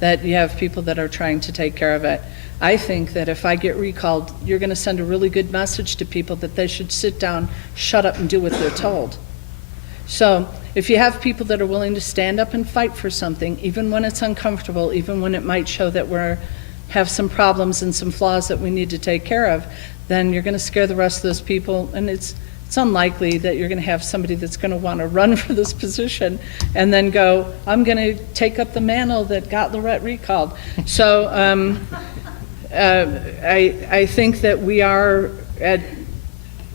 that you have people that are trying to take care of it. I think that if I get recalled, you're going to send a really good message to people that they should sit down, shut up, and do what they're told. So if you have people that are willing to stand up and fight for something, even when it's uncomfortable, even when it might show that we have some problems and some flaws that we need to take care of, then you're going to scare the rest of those people, and it's unlikely that you're going to have somebody that's going to want to run for this position and then go, I'm going to take up the mantle that got Lorette recalled. So I think that we are at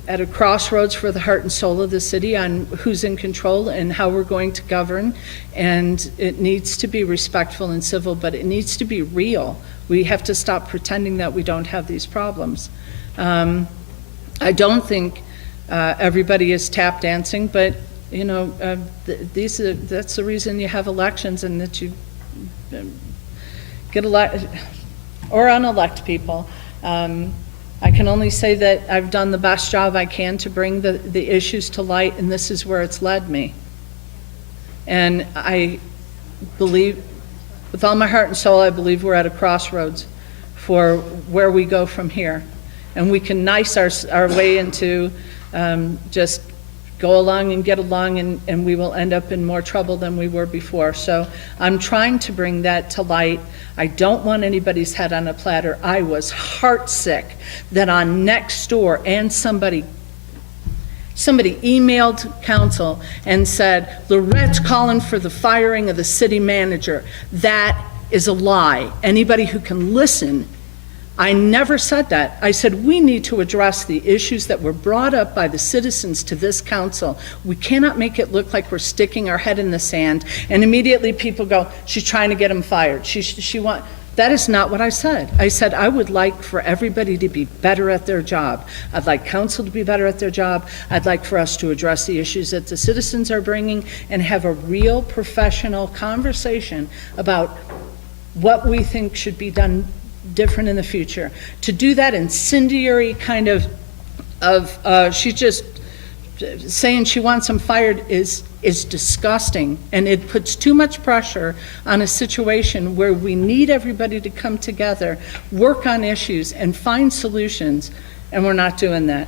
a crossroads for the heart and soul of the city on who's in control and how we're going to govern, and it needs to be respectful and civil, but it needs to be real. We have to stop pretending that we don't have these problems. I don't think everybody is tap dancing, but you know, that's the reason you have elections, and that you get elect or unelect people. I can only say that I've done the best job I can to bring the issues to light, and this is where it's led me. And I believe, with all my heart and soul, I believe we're at a crossroads for where we go from here. And we can nice our way into just go along and get along, and we will end up in more trouble than we were before. So I'm trying to bring that to light. I don't want anybody's head on a platter. I was heartsick that on Nextdoor and somebody emailed council and said, Lorette's calling for the firing of the city manager. That is a lie. Anybody who can listen, I never said that. I said we need to address the issues that were brought up by the citizens to this council. We cannot make it look like we're sticking our head in the sand, and immediately people go, she's trying to get him fired. That is not what I said. I said I would like for everybody to be better at their job. I'd like council to be better at their job. I'd like for us to address the issues that the citizens are bringing and have a real professional conversation about what we think should be done different in the future. To do that incendiary kind of she's just saying she wants them fired is disgusting, and it puts too much pressure on a situation where we need everybody to come together, work on issues, and find solutions, and we're not doing that.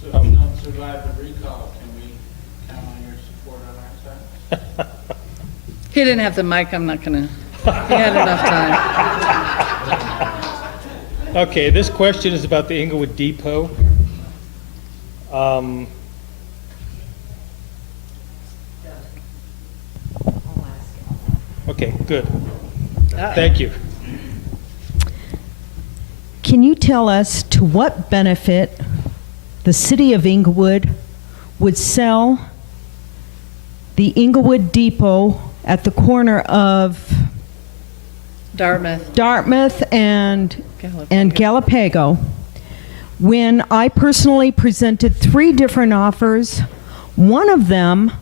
So if you don't survive the recall, can we count on your support on our side? He didn't have the mic, I'm not gonna, he had enough time. Okay, this question is about the Englewood Depot. Okay, good. Thank you. Can you tell us to what benefit the city of Englewood would sell the Englewood Depot at the corner of Dartmouth and Gallup. Galapago, when I personally presented 3 different offers, one of them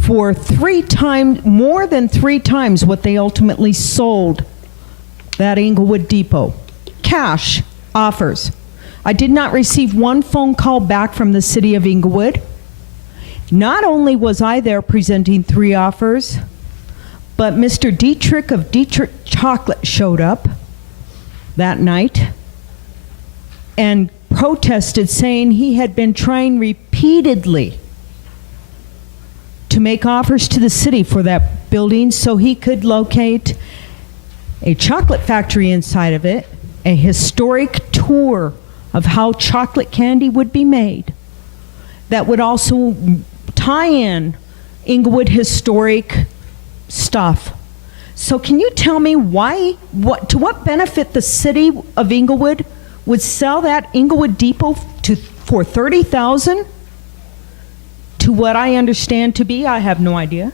for 3 times, more than 3 times what they ultimately sold that Englewood Depot. Cash offers. I did not receive one phone call back from the city of Englewood. Not only was I there presenting 3 offers, but Mr. Dietrich of Dietrich Chocolate showed up that night and protested, saying he had been trying repeatedly to make offers to the city for that building so he could locate a chocolate factory inside of it, a historic tour of how chocolate candy would be made that would also tie in Englewood historic stuff. So can you tell me to what benefit the city of Englewood would sell that Englewood Depot for $30,000? To what I understand to be, I have no idea.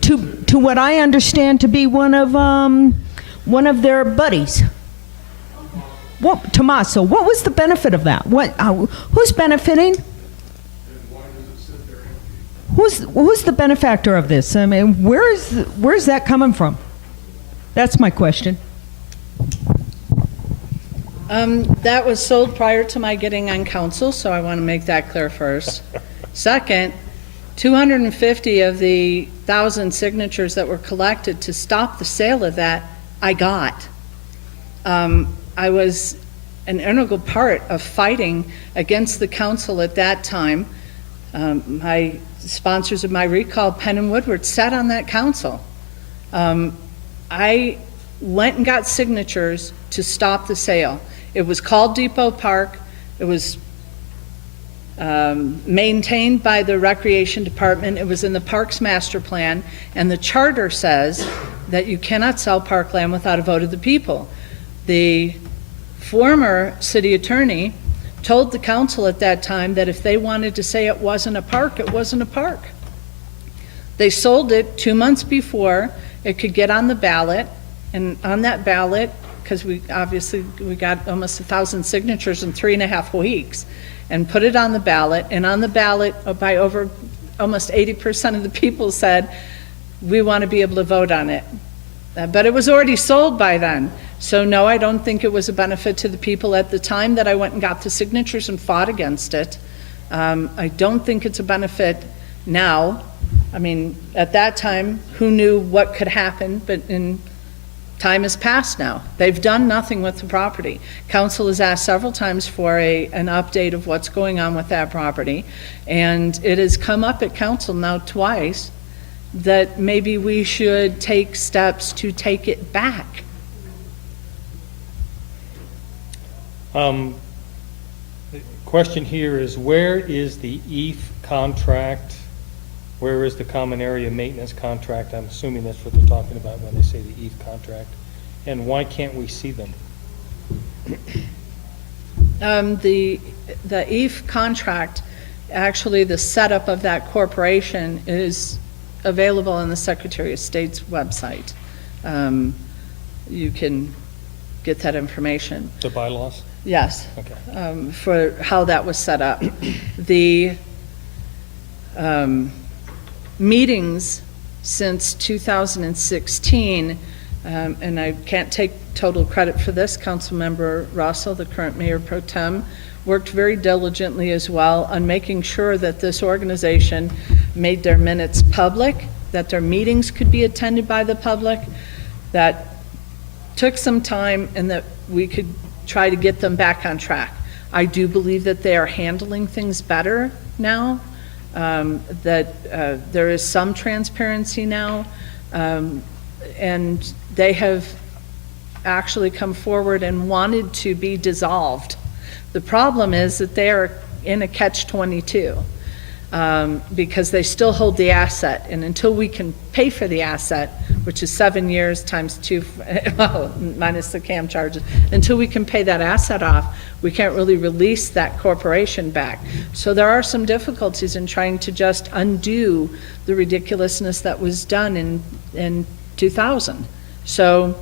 To what I understand to be one of their buddies. What, Tommaso? What was the benefit of that? Who's benefiting? Who's the benefactor of this? I mean, where's that coming from? That's my question. That was sold prior to my getting on council, so I want to make that clear first. Second, 250 of the 1,000 signatures that were collected to stop the sale of that, I got. I was an integral part of fighting against the council at that time. My sponsors of my recall, Penn and Woodward, sat on that council. I went and got signatures to stop the sale. It was called Depot Park. It was maintained by the Recreation Department. It was in the Parks Master Plan, and the charter says that you cannot sell parkland without a vote of the people. The former city attorney told the council at that time that if they wanted to say it wasn't a park, it wasn't a park. They sold it 2 months before it could get on the ballot, and on that ballot, because we got almost 1,000 signatures in 3.5 weeks, and put it on the ballot, and on the ballot by over almost 80% of the people said, we want to be able to vote on it. But it was already sold by then. So no, I don't think it was a benefit to the people at the time that I went and got the signatures and fought against it. I don't think it's a benefit now. I mean, at that time, who knew what could happen, but time has passed now. They've done nothing with the property. Council has asked several times for an update of what's going on with that property, and it has come up at council now twice that maybe we should take steps to take it back. The question here is, where is the EAF contract? Where is the common area maintenance contract? I'm assuming that's what they're talking about when they say the EAF contract. And why can't we see them? The EAF contract, actually the setup of that corporation is available on the Secretary of State's website. You can get that information. The bylaws? Yes. Okay. For how that was set up. The meetings since 2016, and I can't take total credit for this, Councilmember Russell, the current Mayor Pro Tem, worked very diligently as well on making sure that this organization made their minutes public, that their meetings could be attended by the public, that took some time, and that we could try to get them back on track. I do believe that they are handling things better now, that there is some transparency now, and they have actually come forward and wanted to be dissolved. The problem is that they are in a catch-22 because they still hold the asset, and until we can pay for the asset, which is 7 years times 2, well, minus the CAM charges, until we can pay that asset off, we can't really release that corporation back. So there are some difficulties in trying to just undo the ridiculousness that was done in 2000. So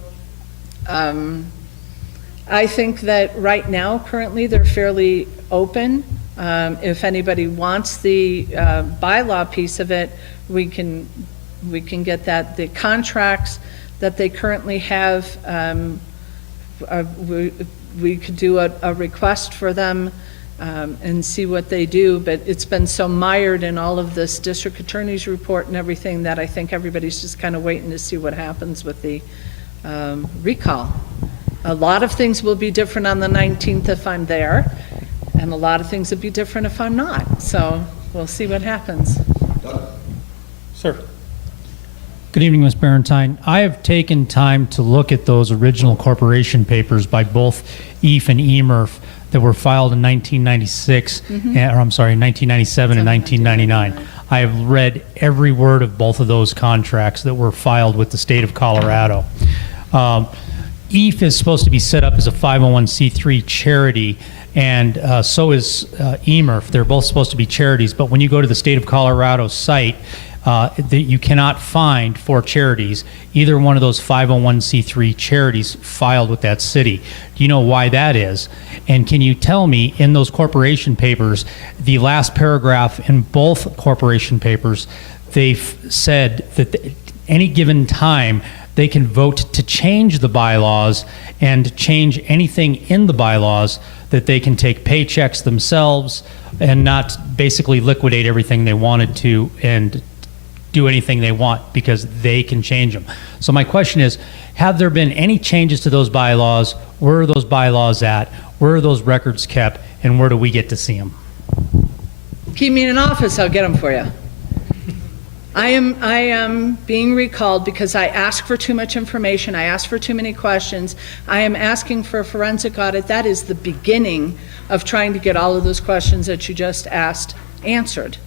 I think that right now, currently, they're fairly open. If anybody wants the bylaw piece of it, we can get that. The contracts that they currently have, we could do a request for them and see what they do, but it's been so mired in all of this district attorney's report and everything that I think everybody's just kind of waiting to see what happens with the recall. A lot of things will be different on the 19th if I'm there, and a lot of things will be different if I'm not. So we'll see what happens. Sir? Good evening, Ms. Barentine. I have taken time to look at those original corporation papers by both EAF and EMERF that were filed in 1996, or I'm sorry, 1997 and 1999. I have read every word of both of those contracts that were filed with the state of Colorado. EAF is supposed to be set up as a 501c3 charity, and so is EMERF. They're both supposed to be charities, but when you go to the state of Colorado site, that you cannot find for charities either one of those 501c3 charities filed with that city. Do you know why that is? And can you tell me, in those corporation papers, the last paragraph in both corporation papers, they've said that any given time they can vote to change the bylaws and change anything in the bylaws, that they can take paychecks themselves and not basically liquidate everything they wanted to and do anything they want because they can change them. So my question is, have there been any changes to those bylaws? Where are those bylaws at? Where are those records kept? And where do we get to see them? Keep me in an office, I'll get them for you. I am being recalled because I asked for too much information. I asked for too many questions. I am asking for a forensic audit. That is the beginning of trying to get all of those questions that you just asked answered.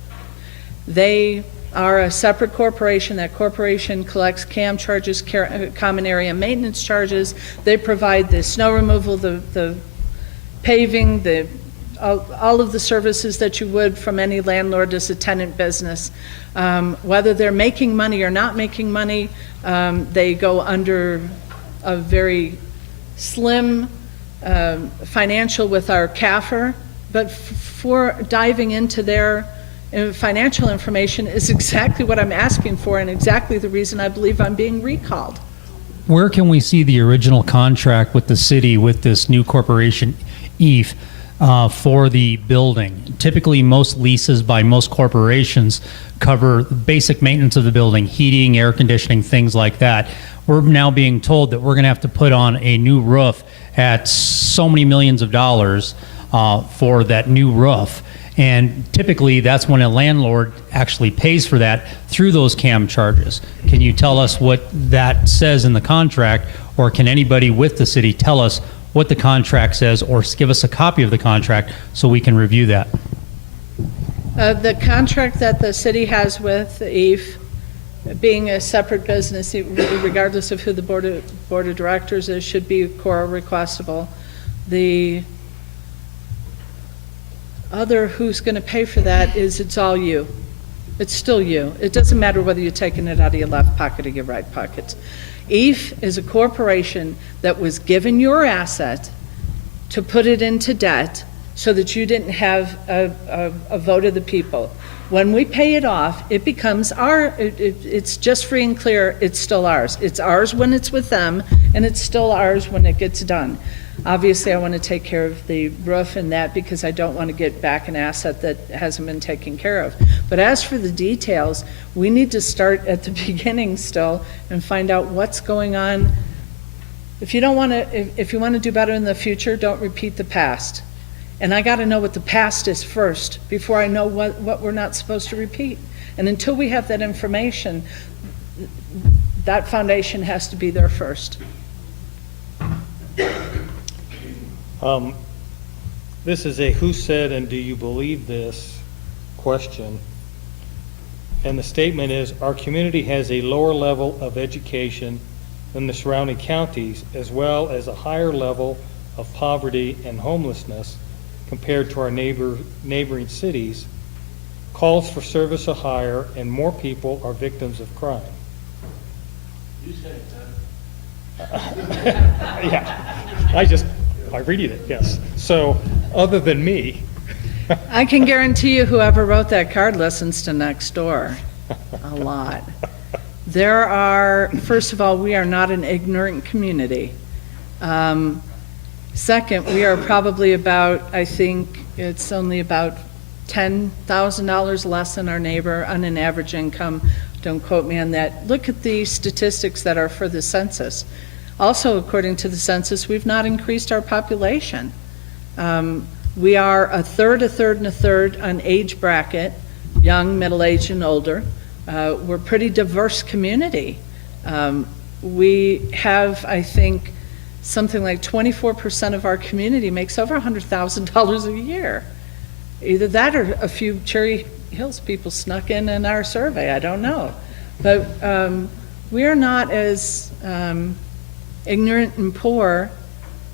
They are a separate corporation. That corporation collects CAM charges, common area maintenance charges. They provide the snow removal, the paving, all of the services that you would from any landlord as a tenant business. Whether they're making money or not making money, they go under a very slim financial with our CAFR, but for diving into their financial information is exactly what I'm asking for and exactly the reason I believe I'm being recalled. Where can we see the original contract with the city with this new corporation, EAF, for the building? Typically, most leases by most corporations cover basic maintenance of the building, heating, air conditioning, things like that. We're now being told that we're going to have to put on a new roof at so many millions of dollars for that new roof. And typically, that's when a landlord actually pays for that through those CAM charges. Can you tell us what that says in the contract, or can anybody with the city tell us what the contract says, or give us a copy of the contract so we can review that? The contract that the city has with EAF, being a separate business, regardless of who the board of directors is, should be core requestable. The other who's going to pay for that is it's all you. It's still you. It doesn't matter whether you're taking it out of your left pocket or your right pocket. EAF is a corporation that was given your asset to put it into debt so that you didn't have a vote of the people. When we pay it off, it becomes it's just free and clear, it's still ours. It's ours when it's with them, and it's still ours when it gets done. Obviously, I want to take care of the roof and that because I don't want to get back an asset that hasn't been taken care of. But as for the details, we need to start at the beginning still and find out what's going on. If you want to do better in the future, don't repeat the past. And I got to know what the past is first before I know what we're not supposed to repeat. And until we have that information, that foundation has to be there first. This is a who said and do you believe this question. And the statement is, our community has a lower level of education than the surrounding counties, as well as a higher level of poverty and homelessness compared to our neighboring cities. Calls for service are higher and more people are victims of crime. You said it, Yeah, I read it, yes. So, other than me, I can guarantee you whoever wrote that card listens to Next Door a lot. There are, first of all, we are not an ignorant community. Second, we are probably about, I think it's only about $10,000 less than our neighbor on an average income. Don't quote me on that. Look at the statistics that are for the census. Also, according to the census, we've not increased our population. We are a third, and a third on age bracket, young, middle-aged, and older. We're a pretty diverse community. We have, I think, something like 24% of our community makes over $100,000 a year. Either that or a few Cherry Hills people snuck in our survey, I don't know. But we are not as ignorant and poor.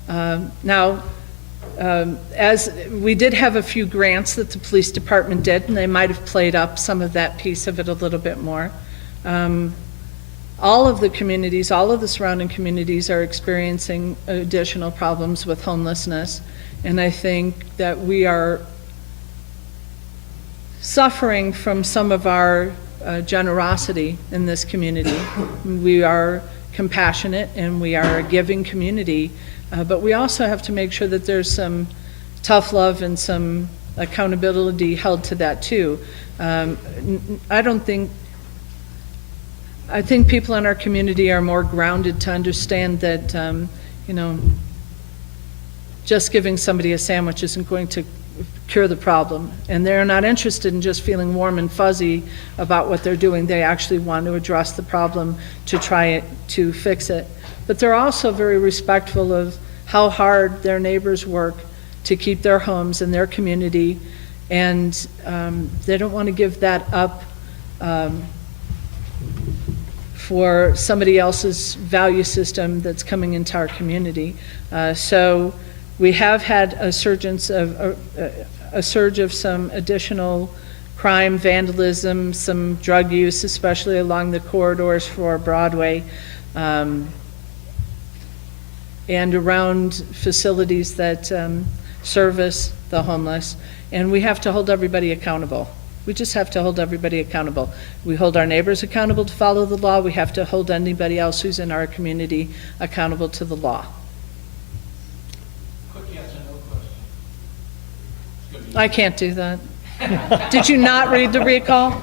Now, as we did have a few grants that the police department did, and they might have played up some of that piece of it a little bit more. All of the communities, all of the surrounding communities are experiencing additional problems with homelessness, and I think that we are suffering from some of our generosity in this community. We are compassionate and we are a giving community, but we also have to make sure that there's some tough love and some accountability held to that too. I think people in our community are more grounded to understand that, just giving somebody a sandwich isn't going to cure the problem. And they're not interested in just feeling warm and fuzzy about what they're doing. They actually want to address the problem to try to fix it. But they're also very respectful of how hard their neighbors work to keep their homes and their community. And they don't want to give that up for somebody else's value system that's coming into our community. So we have had a surge of some additional crime, vandalism, some drug use, especially along the corridors for Broadway, and around facilities that service the homeless. And we have to hold everybody accountable. We just have to hold everybody accountable. We hold our neighbors accountable to follow the law. We have to hold anybody else who's in our community accountable to the law. quick yes or no question. It's gonna be- I can't do that. Did you not read the recall?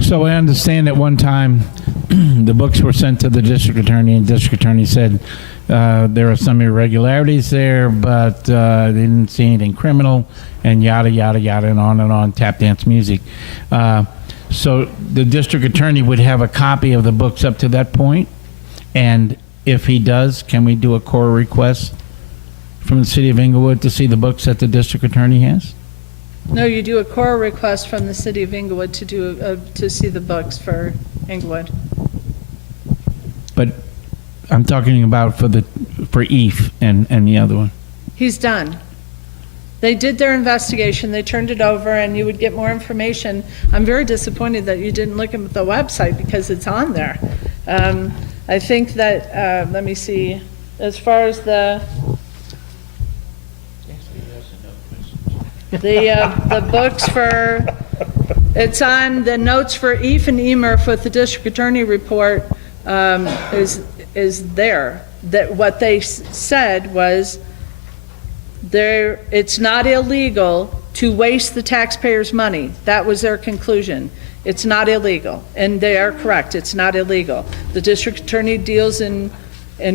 So I understand at one time, the books were sent to the district attorney, and district attorney said there are some irregularities there, but they didn't see anything criminal, and yada, yada, yada, and on, tap dance music. So the district attorney would have a copy of the books up to that point, and if he does, can we do a core request from the city of Englewood to see the books that the district attorney has? No, you do a core request from the city of Englewood to see the books for Englewood. But I'm talking about for EAF and the other one. He's done. They did their investigation, they turned it over, and you would get more information. I'm very disappointed that you didn't look at the website because it's on there. I think that, let me see, as far as the books for, it's on the notes for Eve and Emer with the district attorney report is there. That what they said was it's not illegal to waste the taxpayers' money. That was their conclusion. It's not illegal, and they are correct. It's not illegal. The district attorney deals in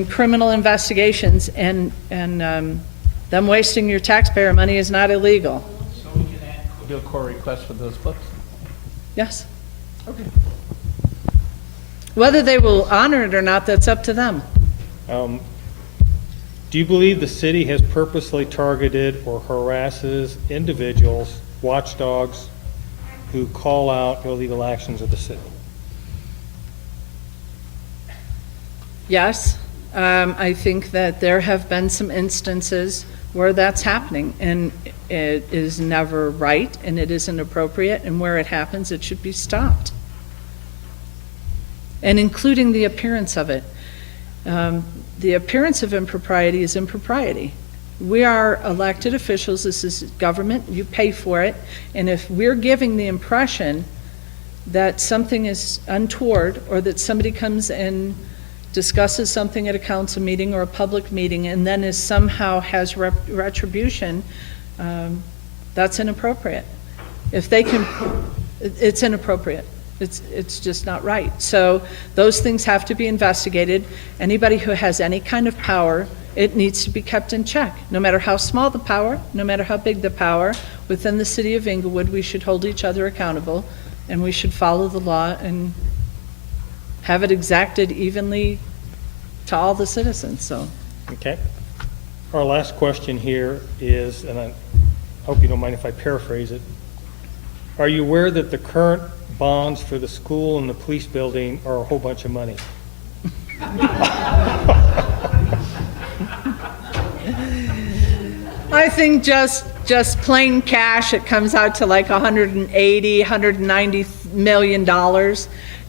criminal investigations, and them wasting your taxpayer money is not illegal. So we can do a core request for those books? Yes. Okay. Whether they will honor it or not, that's up to them. Do you believe the city has purposely targeted or harasses individuals, watchdogs, who call out illegal actions of the city? Yes. I think that there have been some instances where that's happening, and it is never right, and it isn't appropriate, and where it happens, it should be stopped. And including the appearance of it. The appearance of impropriety is impropriety. We are elected officials, this is government, you pay for it, and if we're giving the impression that something is untoward, or that somebody comes and discusses something at a council meeting or a public meeting and then is somehow has retribution, that's inappropriate. If they can, it's inappropriate. It's just not right. So those things have to be investigated. Anybody who has any kind of power, it needs to be kept in check. No matter how small the power, no matter how big the power, within the city of Englewood, we should hold each other accountable, and we should follow the law and have it exacted evenly to all the citizens, so. Okay. Our last question here is, and I hope you don't mind if I paraphrase it, are you aware that the current bonds for the school and the police building are a whole bunch of money? I think just plain cash, it comes out to like $190 million.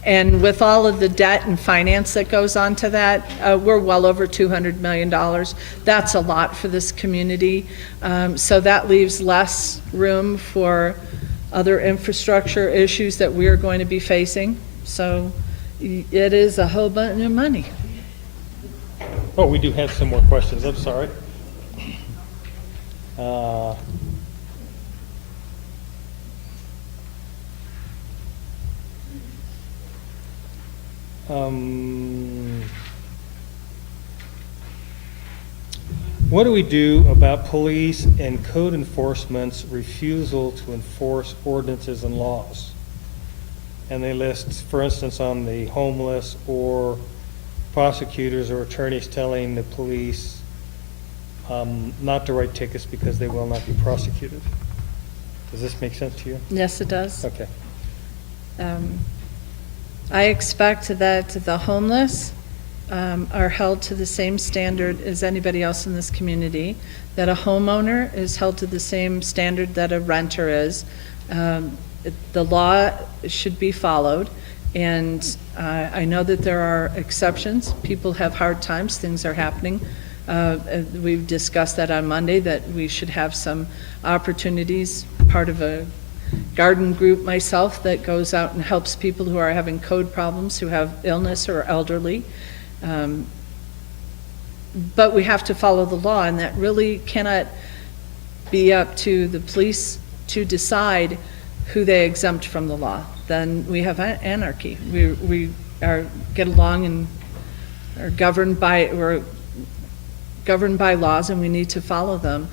And with all of the debt and finance that goes on to that, we're well over $200 million. That's a lot for this community. So that leaves less room for other infrastructure issues that we are going to be facing. So it is a whole bunch of money. Oh, we do have some more questions. I'm sorry. What do we do about police and code enforcement's refusal to enforce ordinances and laws? And they list, for instance, on the homeless, or prosecutors or attorneys telling the police not to write tickets because they will not be prosecuted. Does this make sense to you? Yes, it does. Okay. I expect that the homeless are held to the same standard as anybody else in this community, that a homeowner is held to the same standard that a renter is. The law should be followed, and I know that there are exceptions. People have hard times, things are happening. We've discussed that on Monday, that we should have some opportunities, part of a garden group myself that goes out and helps people who are having code problems, who have illness or elderly. But we have to follow the law, and that really cannot be up to the police to decide who they exempt from the law. Then we have anarchy. We get along and are governed by laws, and we need to follow them.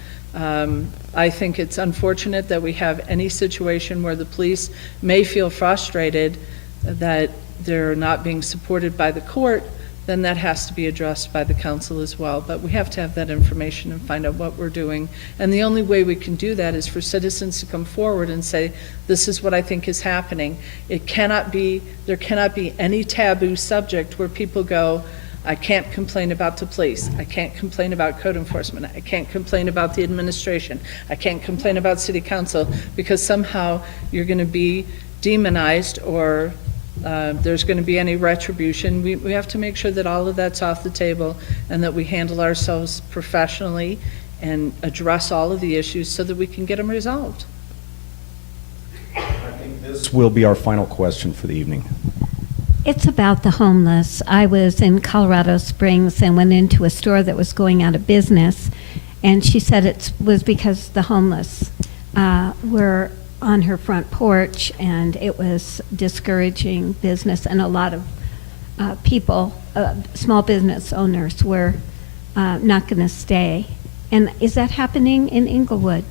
I think it's unfortunate that we have any situation where the police may feel frustrated that they're not being supported by the court. Then that has to be addressed by the council as well. But we have to have that information and find out what we're doing. And the only way we can do that is for citizens to come forward and say, this is what I think is happening. There cannot be any taboo subject where people go, I can't complain about the police. I can't complain about code enforcement. I can't complain about the administration. I can't complain about city council, because somehow you're going to be demonized, or there's going to be any retribution. We have to make sure that all of that's off the table, and that we handle ourselves professionally and address all of the issues so that we can get them resolved. This will be our final question for the evening. It's about the homeless. I was in Colorado Springs and went into a store that was going out of business, and she said it was because the homeless were on her front porch, and it was discouraging business, and a lot of people, small business owners, were not going to stay. And is that happening in Englewood?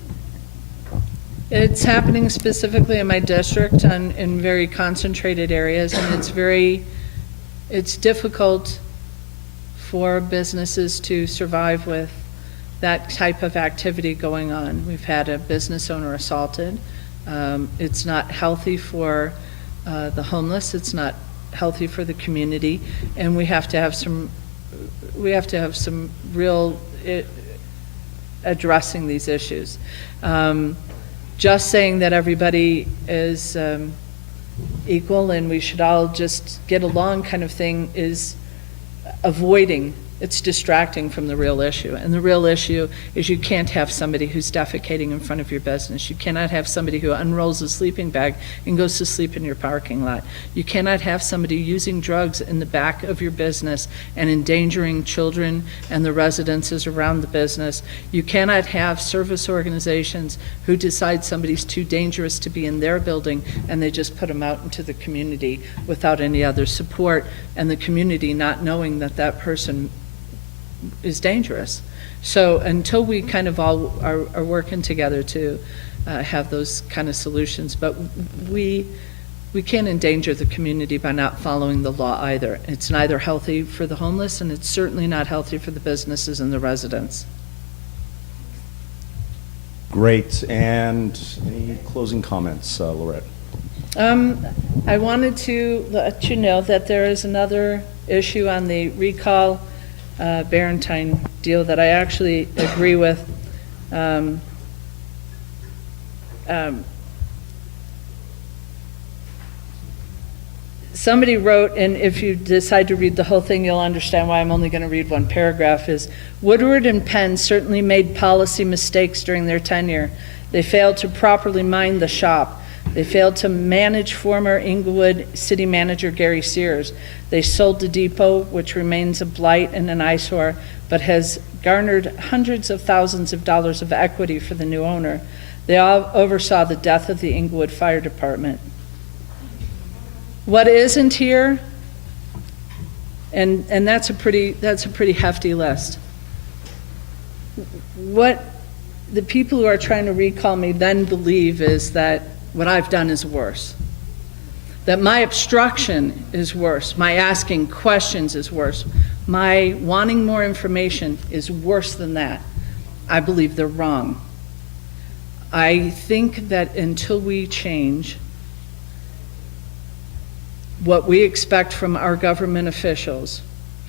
It's happening specifically in my district in very concentrated areas, and it's difficult for businesses to survive with that type of activity going on. We've had a business owner assaulted. It's not healthy for the homeless. It's not healthy for the community, and we have to have some real addressing these issues. Just saying that everybody is equal and we should all just get along kind of thing is avoiding, it's distracting from the real issue. And the real issue is you can't have somebody who's defecating in front of your business. You cannot have somebody who unrolls a sleeping bag and goes to sleep in your parking lot. You cannot have somebody using drugs in the back of your business and endangering children and the residences around the business. You cannot have service organizations who decide somebody's too dangerous to be in their building and they just put them out into the community without any other support, and the community not knowing that that person is dangerous. So until we kind of all are working together to have those kind of solutions, but we can't endanger the community by not following the law either. It's neither healthy for the homeless, and it's certainly not healthy for the businesses and the residents. Great. And any closing comments, Lorette? I wanted to let you know that there is another issue on the recall Barentine deal that I actually agree with. Somebody wrote, and if you decide to read the whole thing, you'll understand why I'm only going to read one paragraph, is Woodward and Penn certainly made policy mistakes during their tenure. They failed to properly mind the shop. They failed to manage former Englewood city manager Gary Sears. They sold the depot, which remains a blight and an eyesore, but has garnered hundreds of thousands of dollars of equity for the new owner. They all oversaw the death of the Englewood Fire Department. What isn't here, and that's a pretty hefty list. What the people who are trying to recall me then believe is that what I've done is worse. That my obstruction is worse. My asking questions is worse. My wanting more information is worse than that. I believe they're wrong. I think that until we change what we expect from our government officials,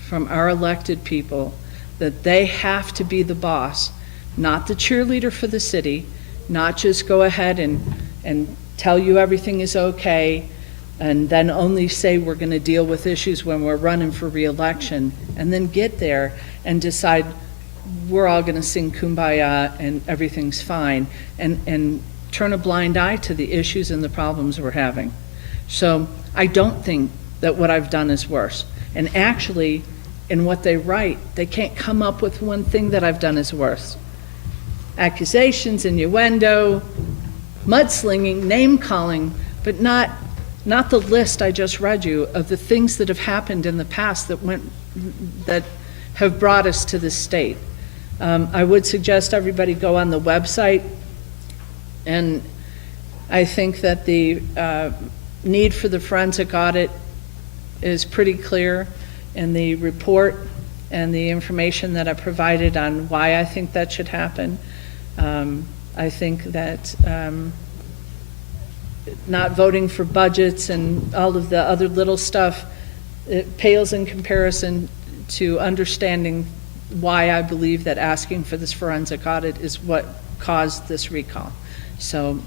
from our elected people, that they have to be the boss, not the cheerleader for the city, not just go ahead and tell you everything is okay, and then only say we're going to deal with issues when we're running for re-election, and then get there and decide we're all going to sing Kumbaya and everything's fine, and turn a blind eye to the issues and the problems we're having. So I don't think that what I've done is worse. And actually, in what they write, they can't come up with one thing that I've done is worse. Accusations, innuendo, mudslinging, name-calling, but not the list I just read you of the things that have happened in the past that have brought us to this state. I would suggest everybody go on the website, and I think that the need for the forensic audit is pretty clear in the report and the information that I provided on why I think that should happen. I think that not voting for budgets and all of the other little stuff, it pales in comparison to understanding why I believe that asking for this forensic audit is what caused this recall. So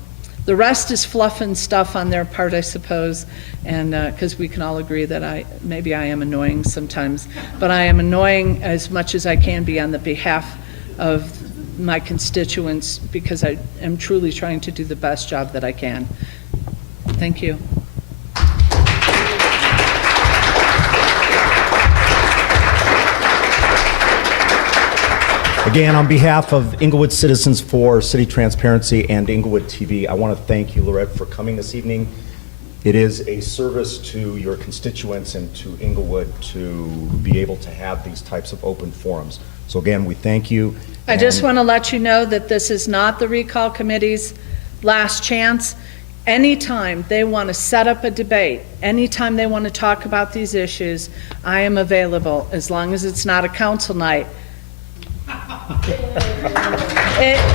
the rest is fluff and stuff on their part, I suppose, and because we can all agree that maybe I am annoying sometimes, but I am annoying as much as I can be on the behalf of my constituents, because I am truly trying to do the best job that I can. Thank you. Again, on behalf of Englewood Citizens for City Transparency and Englewood TV, I want to thank you, Lorette, for coming this evening. It is a service to your constituents and to Englewood to be able to have these types of open forums. So again, we thank you. I just want to let you know that this is not the recall committee's last chance. Anytime they want to set up a debate, anytime they want to talk about these issues, I am available, as long as it's not a council night.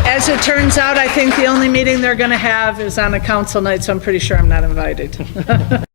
As it turns out, I think the only meeting they're going to have is on a council night, so I'm pretty sure I'm not invited.